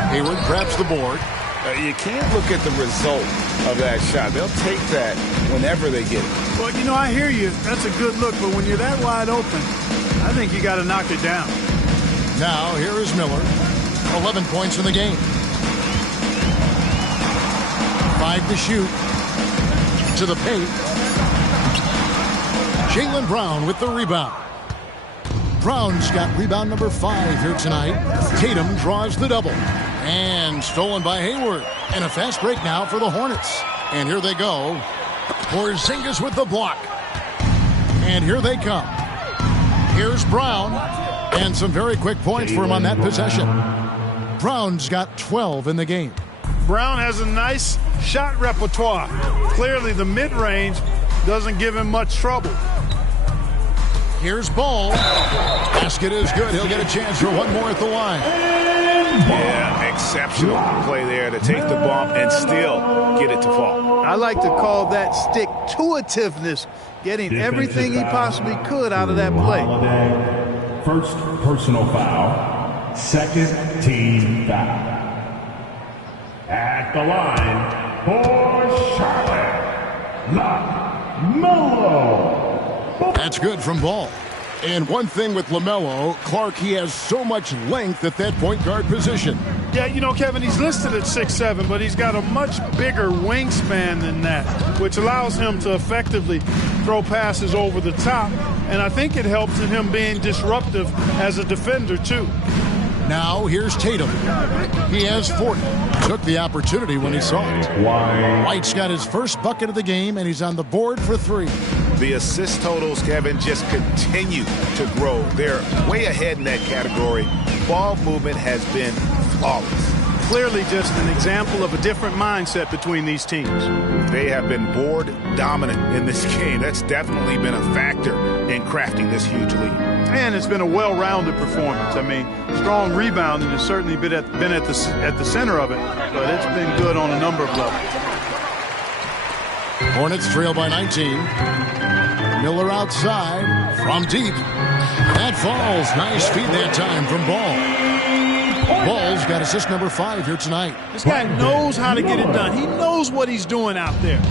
Hayward grabs the board. You can't look at the result of that shot. They'll take that whenever they get it. Well, you know, I hear you. That's a good look. But when you're that wide open, I think you got to knock it down. Now, here is Miller. 11 points in the game. 5 to shoot. into the paint. Jaylen Brown with the rebound. Brown's got rebound number 5 here tonight. Tatum draws the double. And stolen by Hayward. And a fast break now for the Hornets. And here they go. Porzingis with the block. And here they come. Here's Brown. And some very quick points for him on that possession. Brown's got 12 in the game. Brown has a nice shot repertoire. Clearly the mid-range doesn't give him much trouble. Here's Ball. Basket is good. He'll get a chance for one more at the line. Yeah, exceptional play there to take the bump and still get it to fall. I like to call that stick-to-itiveness, getting everything he possibly could out of that play. First personal foul, second team foul. At the line for Charlotte, LaMelo. That's good from Ball. And one thing with LaMelo, Clark, he has so much length at that point guard position. Yeah, you know, Kevin, he's listed at 6'7", but he's got a much bigger wingspan than that, which allows him to effectively throw passes over the top. And I think it helps in him being disruptive as a defender, too. Now, here's Tatum. He has 40. Took the opportunity when he saw it. White's got his first bucket of the game, and he's on the board for 3. The assist totals, Kevin, just continue to grow. They're way ahead in that category. Ball movement has been flawless. Clearly just an example of a different mindset between these teams. They have been board dominant in this game. That's definitely been a factor in crafting this huge lead. And it's been a well-rounded performance. I mean, strong rebounding has certainly been at the center of it, but it's been good on a number of levels. Hornets trail by 19. Miller outside from deep. That falls. Nice feed that time from Ball. Ball's got assist number 5 here tonight. This guy knows how to get it done. He knows what he's doing out there.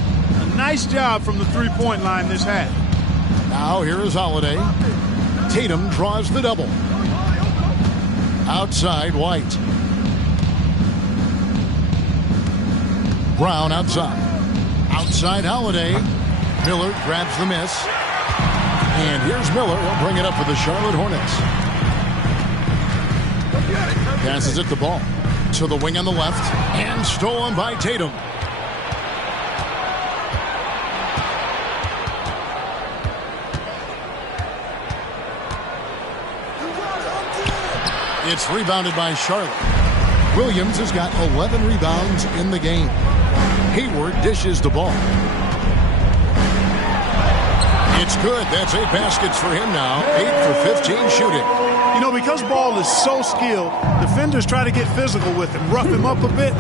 A nice job from the three-point line this half. Now here is Holiday. Tatum draws the double. Outside, White. Brown outside. Outside, Holiday. Miller grabs the miss. And here's Miller. He'll bring it up for the Charlotte Hornets. Passes it the ball to the wing on the left. And stolen by Tatum. It's rebounded by Charlotte. Williams has got 11 rebounds in the game. Hayward dishes the ball. It's good. That's 8 baskets for him now. 8 for 15 shooting. You know, because Ball is so skilled, defenders try to get physical with him, rough him up a bit,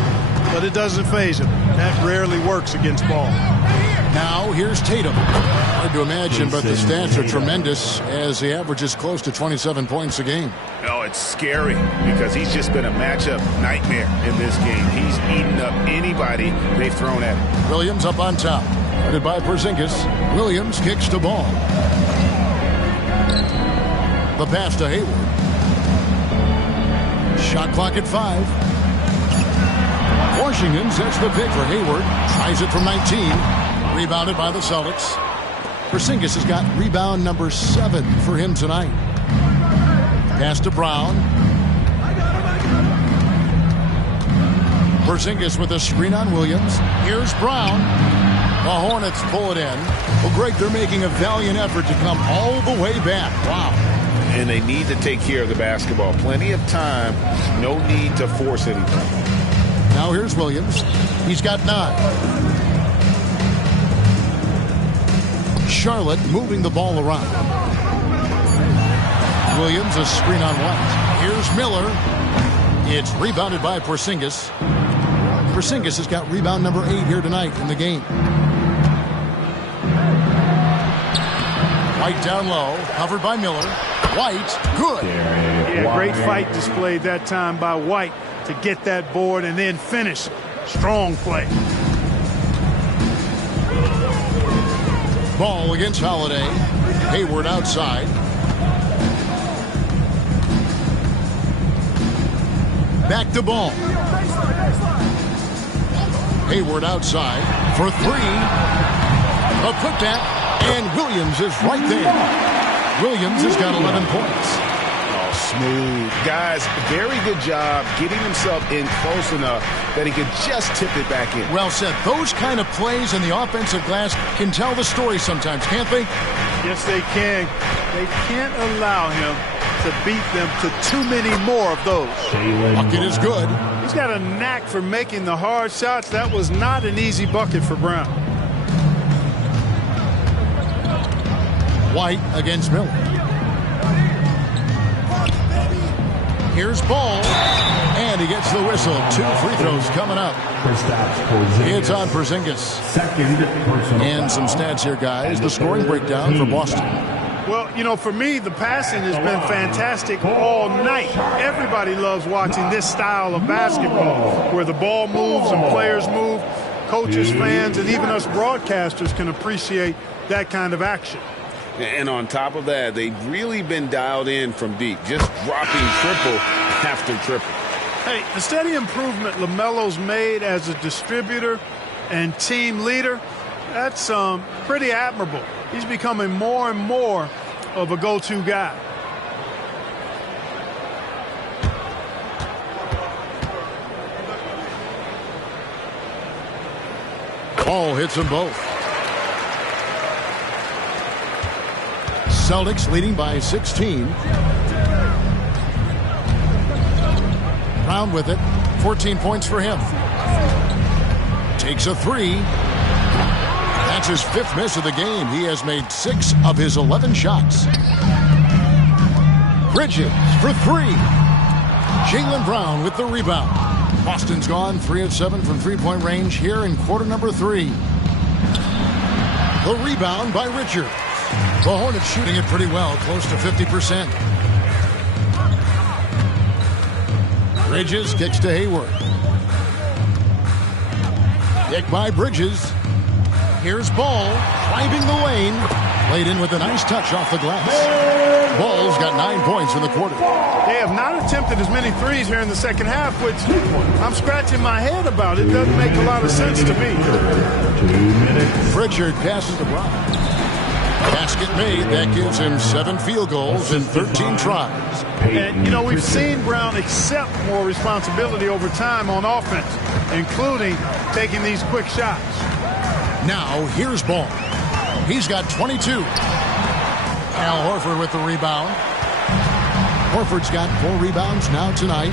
but it doesn't faze him. That rarely works against Ball. Now here's Tatum. Hard to imagine, but the stats are tremendous as he averages close to 27 points a game. Oh, it's scary because he's just been a matchup nightmare in this game. He's eaten up anybody they've thrown at him. Williams up on top. Guarded by Porzingis. Williams kicks the ball. The pass to Hayward. Shot clock at 5. Washington sets the pick for Hayward. Tries it from 19. Rebounded by the Celtics. Porzingis has got rebound number 7 for him tonight. Pass to Brown. Porzingis with a screen on Williams. Here's Brown. The Hornets pull it in. Well, Greg, they're making a valiant effort to come all the way back. Wow. And they need to take care of the basketball. Plenty of time. No need to force anything. Now here's Williams. He's got 9. Charlotte moving the ball around. Williams, a screen on White. Here's Miller. It's rebounded by Porzingis. Porzingis has got rebound number 8 here tonight in the game. White down low, covered by Miller. White, good. Yeah, great fight displayed that time by White to get that board and then finish. Strong play. Ball against Holiday. Hayward outside. Back to Ball. Hayward outside for 3. A putback, and Williams is right there. Williams has got 11 points. Oh, smooth. Guys, very good job getting himself in close enough that he could just tip it back in. Well said. Those kind of plays in the offensive glass can tell the story sometimes, can't they? Yes, they can. They can't allow him to beat them to too many more of those. Bucket is good. He's got a knack for making the hard shots. That was not an easy bucket for Brown. White against Miller. Here's Ball, and he gets the whistle. 2 free throws coming up. It's on Porzingis. And some stats here, guys. The scoring breakdown for Boston. Well, you know, for me, the passing has been fantastic all night. Everybody loves watching this style of basketball where the ball moves and players move. Coaches, fans, and even us broadcasters can appreciate that kind of action. And on top of that, they've really been dialed in from deep, just dropping triple after triple. Hey, the steady improvement LaMelo's made as a distributor and team leader, that's pretty admirable. He's becoming more and more of a go-to guy. Ball hits them both. Celtics leading by 16. Brown with it. 14 points for him. Takes a 3. That's his 5th miss of the game. He has made 6 of his 11 shots. Bridges for 3. Jaylen Brown with the rebound. Boston's gone 3 of 7 from three-point range here in quarter number 3. The rebound by Richard. The Hornets shooting it pretty well, close to 50%. Bridges kicks to Hayward. Kick by Bridges. Here's Ball, driving the lane. Played in with a nice touch off the glass. Ball's got 9 points in the quarter. They have not attempted as many threes here in the second half, which I'm scratching my head about. It doesn't make a lot of sense to me. 2 minutes. Pritchard passes to Brown. Basket made. That gives him 7 field goals in 13 tries. And, you know, we've seen Brown accept more responsibility over time on offense, including taking these quick shots. Now, here's Ball. He's got 22. Al Horford with the rebound. Horford's got 4 rebounds now tonight.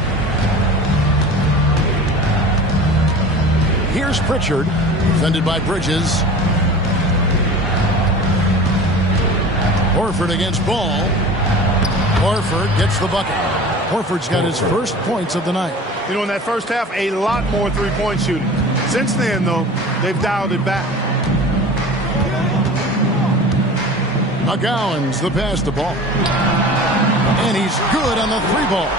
Here's Pritchard, defended by Bridges. Horford against Ball. Horford gets the bucket. Horford's got his first points of the night. You know, in that first half, a lot more three-point shooting. Since then, though, they've dialed it back. McGowan's the pass to Ball. And he's good on the 3-ball.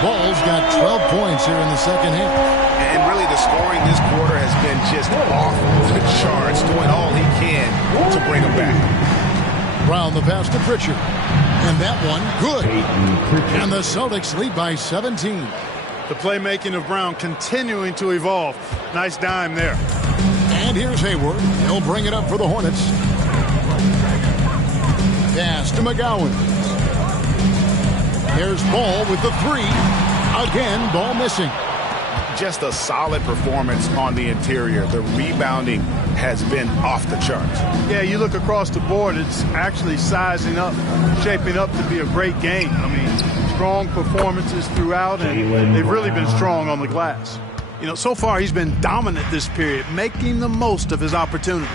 Ball's got 12 points here in the second half. And really the scoring this quarter has been just off the charts, doing all he can to bring him back. Brown the pass to Pritchard. And that one, good. And the Celtics lead by 17. The playmaking of Brown continuing to evolve. Nice dime there. And here's Hayward. He'll bring it up for the Hornets. Pass to McGowan. Here's Ball with the 3. Again, Ball missing. Just a solid performance on the interior. The rebounding has been off the charts. Yeah, you look across the board, it's actually sizing up, shaping up to be a great game. I mean, strong performances throughout, and they've really been strong on the glass. You know, so far he's been dominant this period, making the most of his opportunities.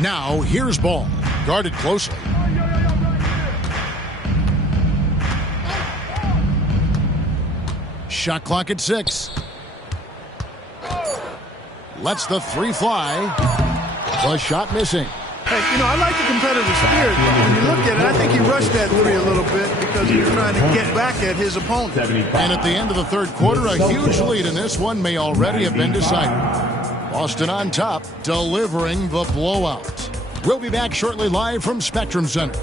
Now, here's Ball, guarded closely. Shot clock at 6. Lets the 3 fly. The shot missing. Hey, you know, I like the competitive spirit, but when you look at it, I think he rushed that 3 a little bit because he was trying to get back at his opponent. And at the end of the third quarter, a huge lead in this one may already have been decided. Boston on top, delivering the blowout. We'll be back shortly live from Spectrum Center.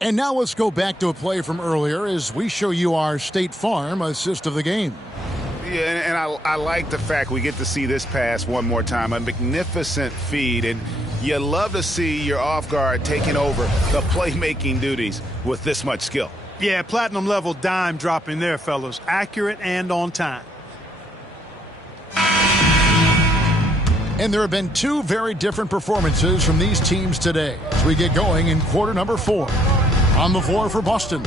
And now let's go back to a play from earlier as we show you our State Farm assist of the game. Yeah, and I like the fact we get to see this pass one more time. A magnificent feed, and you love to see your off guard taking over the playmaking duties with this much skill. Yeah, platinum level dime dropping there, fellas. Accurate and on time. And there have been two very different performances from these teams today as we get going in quarter number 4. On the floor for Boston,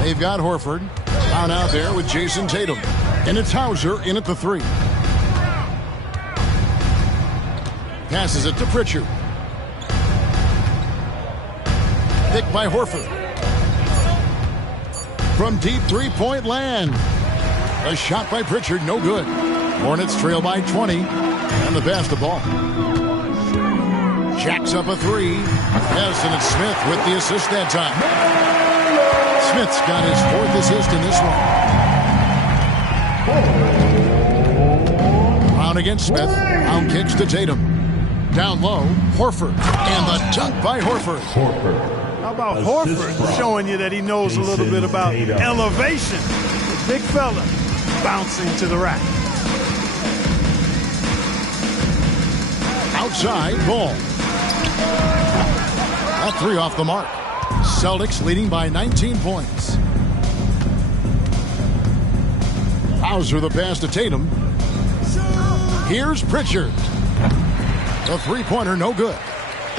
they've got Horford down out there with Jason Tatum. And it's Hauser in at the 3. Passes it to Pritchard. Picked by Horford. From deep three-point land. A shot by Pritchard, no good. Hornets trail by 20. And the pass to Ball. Jacks up a 3. Yes, and it's Smith with the assist that time. Smith's got his 4th assist in this one. Brown against Smith. Brown kicks to Tatum. Down low, Horford. And the dunk by Horford. How about Horford showing you that he knows a little bit about elevation? The big fella bouncing to the rack. Outside, Ball. A 3 off the mark. Celtics leading by 19 points. Hauser the pass to Tatum. Here's Pritchard. The three-pointer no good.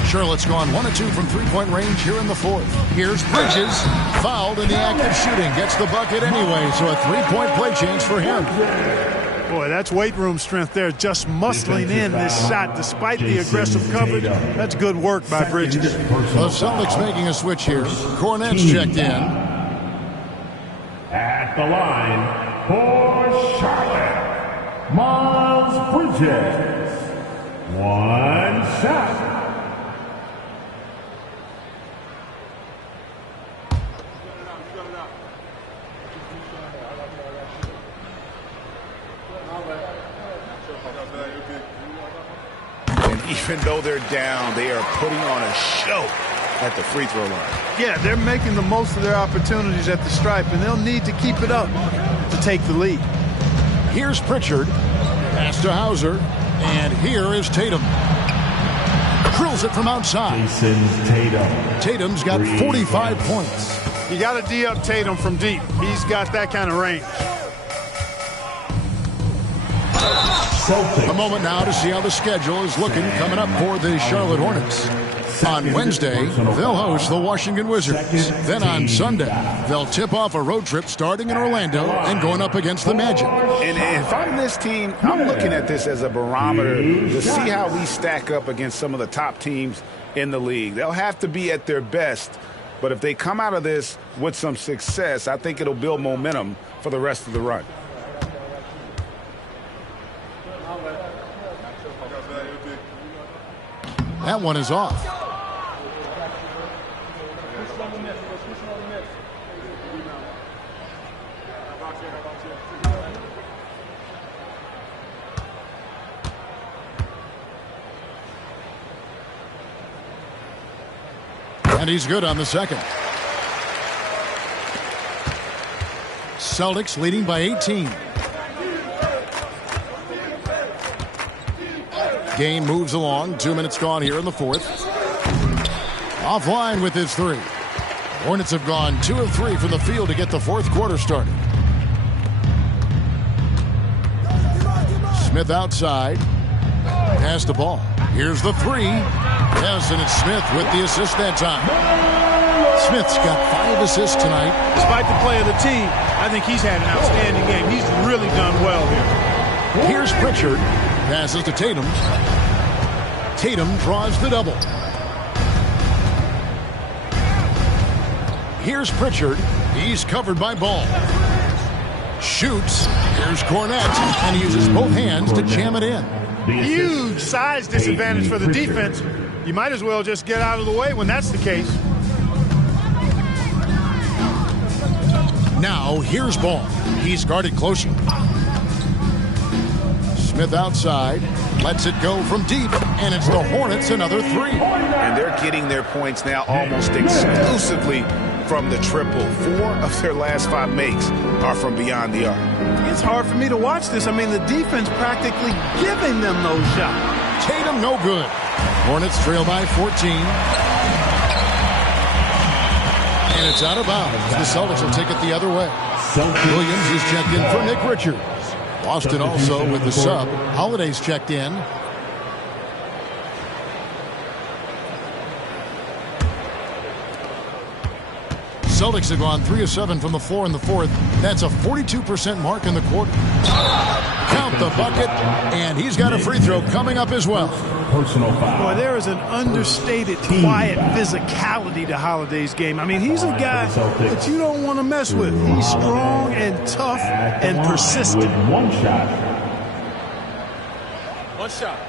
Charlotte's gone 1 of 2 from three-point range here in the 4th. Here's Bridges. Fouled in the act of shooting. Gets the bucket anyway, so a three-point play chance for him. Boy, that's weight room strength there, just muscling in this shot despite the aggressive coverage. That's good work by Bridges. The Celtics making a switch here. Hornets checked in. At the line for Charlotte, Miles Bridges. 1 shot. Even though they're down, they are putting on a show at the free throw line. Yeah, they're making the most of their opportunities at the stripe, and they'll need to keep it up to take the lead. Here's Pritchard. Pass to Hauser. And here is Tatum. Drills it from outside. Jason Tatum. Tatum's got 45 points. You got to D up Tatum from deep. He's got that kind of range. Celtics. A moment now to see how the schedule is looking coming up for the Charlotte Hornets. On Wednesday, they'll host the Washington Wizards. Then on Sunday, they'll tip off a road trip starting in Orlando and going up against the Magic. And if I'm this team, I'm looking at this as a barometer to see how we stack up against some of the top teams in the league. They'll have to be at their best, but if they come out of this with some success, I think it'll build momentum for the rest of the run. That one is off. And he's good on the second. Celtics leading by 18. Game moves along. 2 minutes gone here in the 4th. Offline with his 3. Hornets have gone 2 of 3 from the field to get the 4th quarter started. Smith outside. Pass the ball. Here's the 3. Yes, and it's Smith with the assist that time. Smith's got 5 assists tonight. Despite the play of the team, I think he's had an outstanding game. He's really done well here. Here's Pritchard. Passes to Tatum. Tatum draws the double. Here's Pritchard. He's covered by Ball. Shoots. Here's Cornette. And he uses both hands to jam it in. Huge size disadvantage for the defense. You might as well just get out of the way when that's the case. Now, here's Ball. He's guarded closely. Smith outside. Lets it go from deep. And it's the Hornets another three. And they're getting their points now almost exclusively from the triple. 4 of their last 5 makes are from beyond the arc. It's hard for me to watch this. I mean, the defense practically giving them those shots. Tatum no good. Hornets trail by 14. And it's out of bounds. The Celtics will take it the other way. Williams is checked in for Nick Richards. Boston also with the sub. Holiday's checked in. Celtics have gone 3 of 7 from the floor in the fourth. That's a 42% mark in the quarter. Count the bucket, and he's got a free throw coming up as well. Personal foul. Boy, there is an understated, quiet physicality to Holiday's game. I mean, he's a guy that you don't want to mess with. He's strong and tough and persistent. One shot. One shot.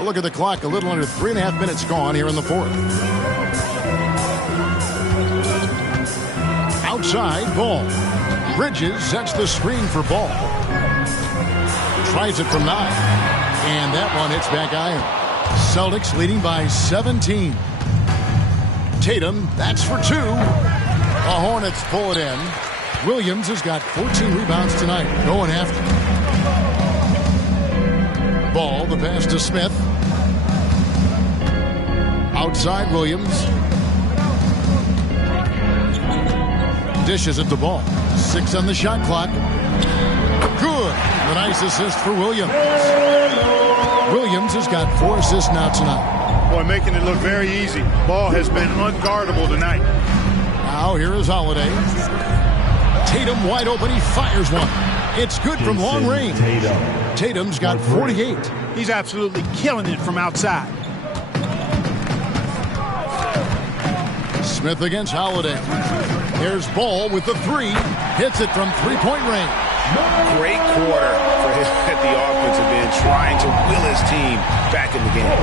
Look at the clock. A little under 3.5 minutes gone here in the fourth. Outside, Ball. Bridges sets the screen for Ball. Tries it from 9. And that one hits back iron. Celtics leading by 17. Tatum, that's for 2. The Hornets pull it in. Williams has got 14 rebounds tonight. Going after. Ball, the pass to Smith. Outside Williams. Dishes at the ball. 6 on the shot clock. Good. A nice assist for Williams. Williams has got 4 assists now tonight. Boy, making it look very easy. Ball has been unguardable tonight. Now here is Holiday. Tatum wide open. He fires one. It's good from long range. Tatum's got 48. He's absolutely killing it from outside. Smith against Holiday. Here's Ball with the 3. Hits it from 3-point range. Great quarter for him at the offensive end, trying to will his team back in the game.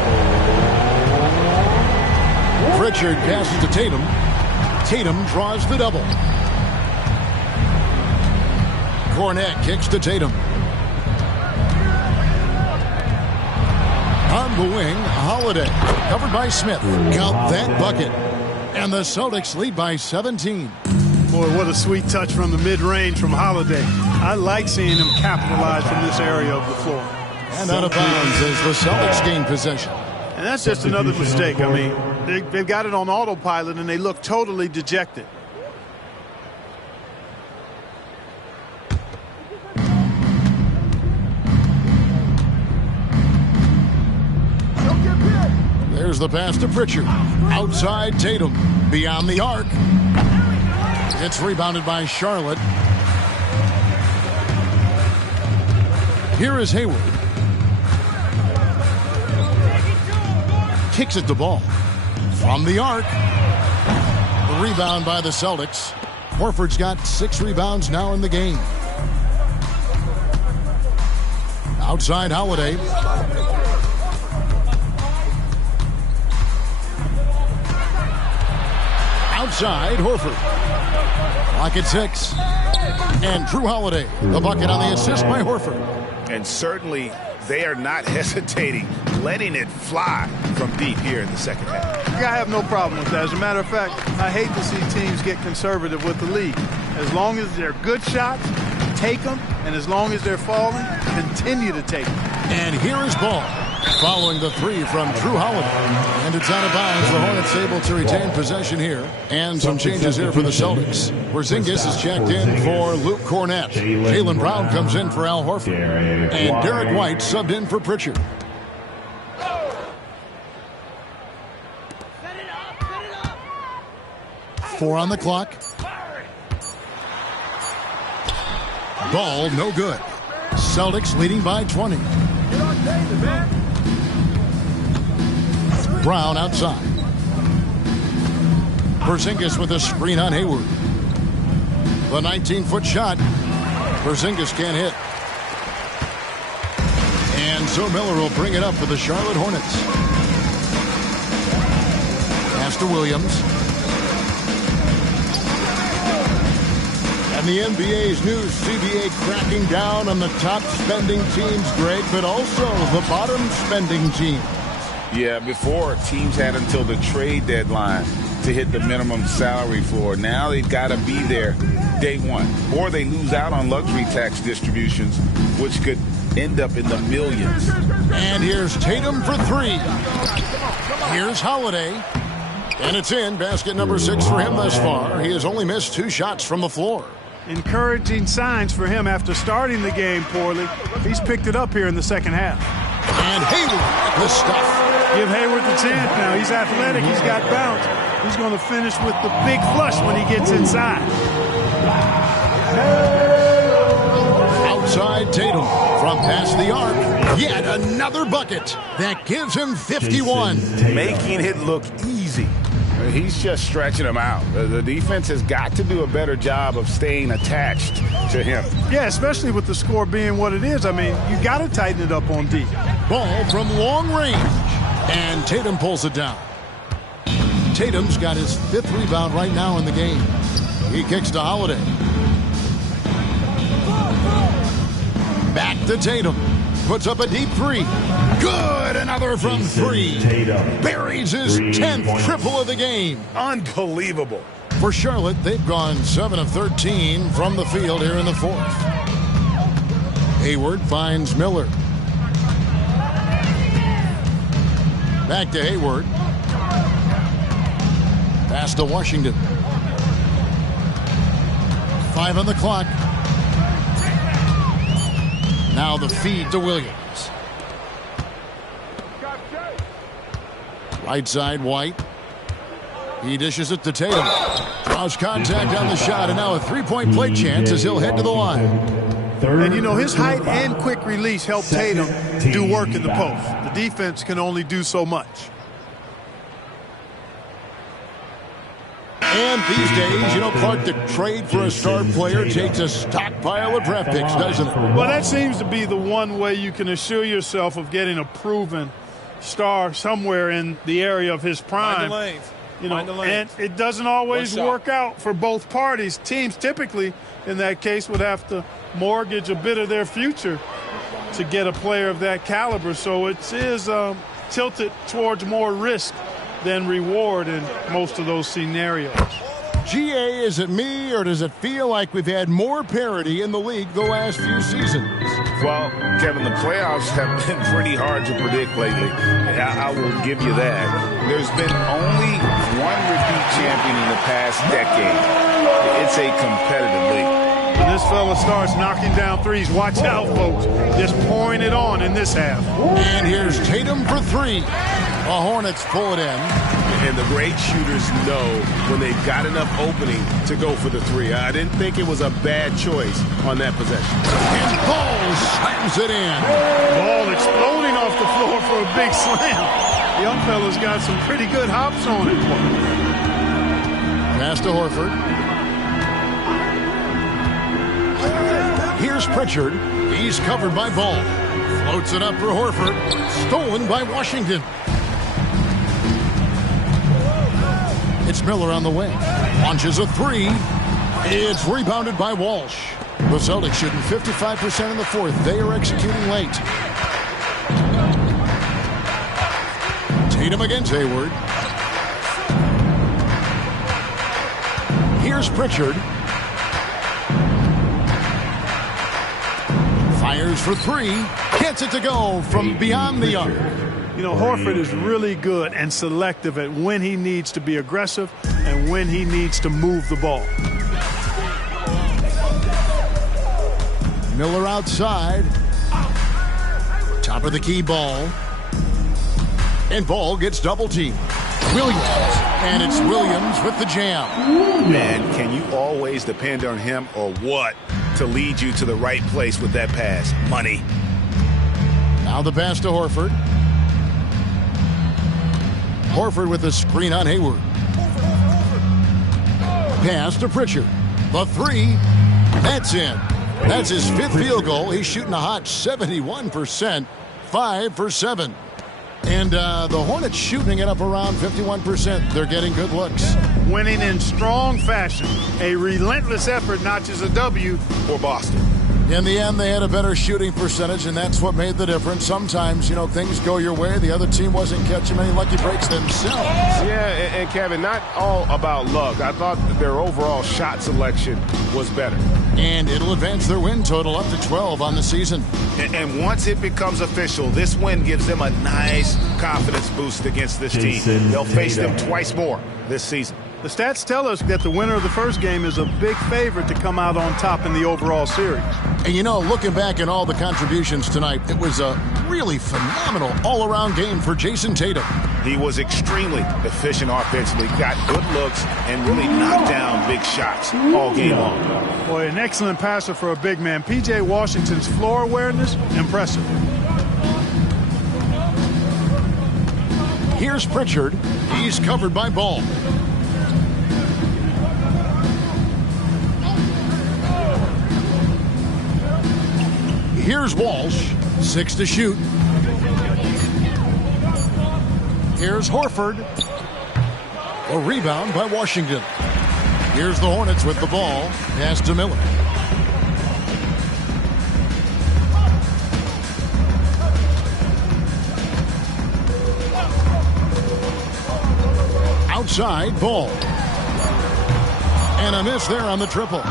Pritchard passes to Tatum. Tatum draws the double. Cornette kicks to Tatum. On the wing, Holiday. Covered by Smith. Count that bucket. And the Celtics lead by 17. Boy, what a sweet touch from the mid-range from Holiday. I like seeing him capitalize from this area of the floor. And out of bounds as the Celtics gain possession. And that's just another mistake. I mean, they've got it on autopilot, and they look totally dejected. There's the pass to Pritchard. Outside Tatum. Beyond the arc. It's rebounded by Charlotte. Here is Hayward. Kicks it to Ball. From the arc. The rebound by the Celtics. Horford's got 6 rebounds now in the game. Outside Holiday. Outside Horford. Clock at 6. And Drew Holiday, the bucket on the assist by Horford. And certainly they are not hesitating, letting it fly from deep here in the second half. I have no problem with that. As a matter of fact, I hate to see teams get conservative with the lead. As long as they're good shots, take them. And as long as they're falling, continue to take them. And here is Ball. Following the 3 from Drew Holiday. And it's out of bounds. The Hornets able to retain possession here. And some changes here for the Celtics. Porzingis is checked in for Luke Cornette. Jaylen Brown comes in for Al Horford. And Derek White subbed in for Pritchard. 4 on the clock. Ball no good. Celtics leading by 20. Brown outside. Porzingis with a screen on Hayward. The 19-foot shot. Porzingis can't hit. And so Miller will bring it up for the Charlotte Hornets. Pass to Williams. And the NBA's new CBA cracking down on the top spending teams, Greg, but also the bottom spending teams. Yeah, before teams had until the trade deadline to hit the minimum salary floor. Now they've got to be there day one, or they lose out on luxury tax distributions, which could end up in the millions. And here's Tatum for three. Here's Holiday. And it's in. Basket number 6 for him thus far. He has only missed 2 shots from the floor. Encouraging signs for him after starting the game poorly. He's picked it up here in the second half. And Hayward, the stuff. Give Hayward the chance now. He's athletic. He's got bounce. He's going to finish with the big flush when he gets inside. Outside Tatum from past the arc. Yet another bucket. That gives him 51. Making it look easy. He's just stretching them out. The defense has got to do a better job of staying attached to him. Yeah, especially with the score being what it is. I mean, you got to tighten it up on D. Ball from long range. And Tatum pulls it down. Tatum's got his 5th rebound right now in the game. He kicks to Holiday. Back to Tatum. Puts up a deep 3. Good! Another from 3. Buries his 10th triple of the game. Unbelievable. For Charlotte, they've gone 7 of 13 from the field here in the 4th. Hayward finds Miller. Back to Hayward. Pass to Washington. 5 on the clock. Now the feed to Williams. Right side, White. He dishes it to Tatum. Draws contact on the shot, and now a 3-point play chance as he'll head to the line. And, you know, his height and quick release help Tatum do work in the post. The defense can only do so much. And these days, you know, Clark, the trade for a star player takes a stockpile of draft picks, doesn't it? Well, that seems to be the one way you can assure yourself of getting a proven star somewhere in the area of his prime. You know, and it doesn't always work out for both parties. Teams typically, in that case, would have to mortgage a bit of their future to get a player of that caliber. So it is tilted towards more risk than reward in most of those scenarios. GA, is it me, or does it feel like we've had more parity in the league the last few seasons? Well, Kevin, the playoffs have been pretty hard to predict lately. I will give you that. There's been only one repeat champion in the past decade. It's a competitive league. When this fella starts knocking down threes, watch out, folks. Just pouring it on in this half. And here's Tatum for 3. The Hornets pull it in. And the great shooters know when they've got enough opening to go for the 3. I didn't think it was a bad choice on that possession. And Ball slams it in. Ball exploding off the floor for a big slam. Young fella's got some pretty good hops on it. Pass to Horford. Here's Pritchard. He's covered by Ball. Floats it up for Horford. Stolen by Washington. It's Miller on the wing. Launches a 3. It's rebounded by Walsh. The Celtics shooting 55% in the 4th. They are executing late. Tatum against Hayward. Here's Pritchard. Fires for 3. Gets it to go from beyond the arc. You know, Horford is really good and selective at when he needs to be aggressive and when he needs to move the ball. Miller outside. Top of the key, Ball. And Ball gets double teamed. Williams. And it's Williams with the jam. Man, can you always depend on him or what to lead you to the right place with that pass? Money. Now the pass to Horford. Horford with the screen on Hayward. Pass to Pritchard. The 3. That's in. That's his 5th field goal. He's shooting a hot 71%. 5 for 7. And the Hornets shooting it up around 51%. They're getting good looks. Winning in strong fashion. A relentless effort notches a W for Boston. In the end, they had a better shooting percentage, and that's what made the difference. Sometimes, things go your way. The other team wasn't catching many lucky breaks themselves. Yeah, and Kevin, not all about luck. I thought that their overall shot selection was better. And it'll advance their win total up to 12 on the season. And once it becomes official, this win gives them a nice confidence boost against this team. They'll face them twice more this season. The stats tell us that the winner of the first game is a big favorite to come out on top in the overall series. And looking back at all the contributions tonight, it was a really phenomenal all-around game for Jason Tatum. He was extremely efficient offensively, got good looks, and really knocked down big shots all game long. Boy, an excellent passer for a big man. P.J. Washington's floor awareness, impressive. Here's Pritchard. He's covered by Ball. Here's Walsh, 6 to shoot. Here's Horford. A rebound by Washington. Here's the Hornets with the ball. Pass to Miller. Outside, Ball. And a miss there on the triple.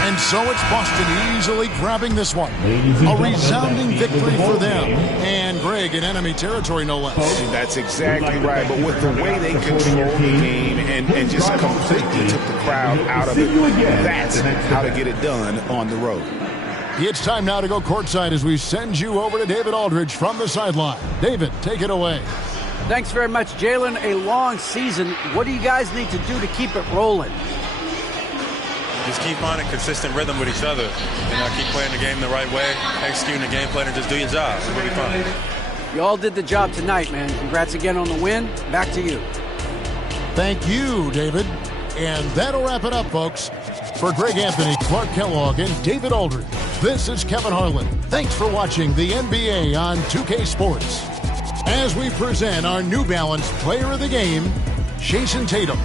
And so it's Boston easily grabbing this one. A resounding victory for them. And Greg in enemy territory, no less. That's exactly right. But with the way they control the game and just completely took the crowd out of it, that's how to get it done on the road. It's time now to go courtside as we send you over to David Aldridge from the sideline. David, take it away. Thanks very much, Jalen. A long season. What do you guys need to do to keep it rolling? Just keep finding consistent rhythm with each other. Keep playing the game the right way, executing the game plan, and just do your job. We'll be fine. You all did the job tonight, man. Congrats again on the win. Back to you. Thank you, David. And that'll wrap it up, folks. For Greg Anthony, Clark Kellogg, and David Aldridge, this is Kevin Harlan. Thanks for watching the NBA on 2K Sports. As we present our New Balance Player of the Game, Jason Tatum.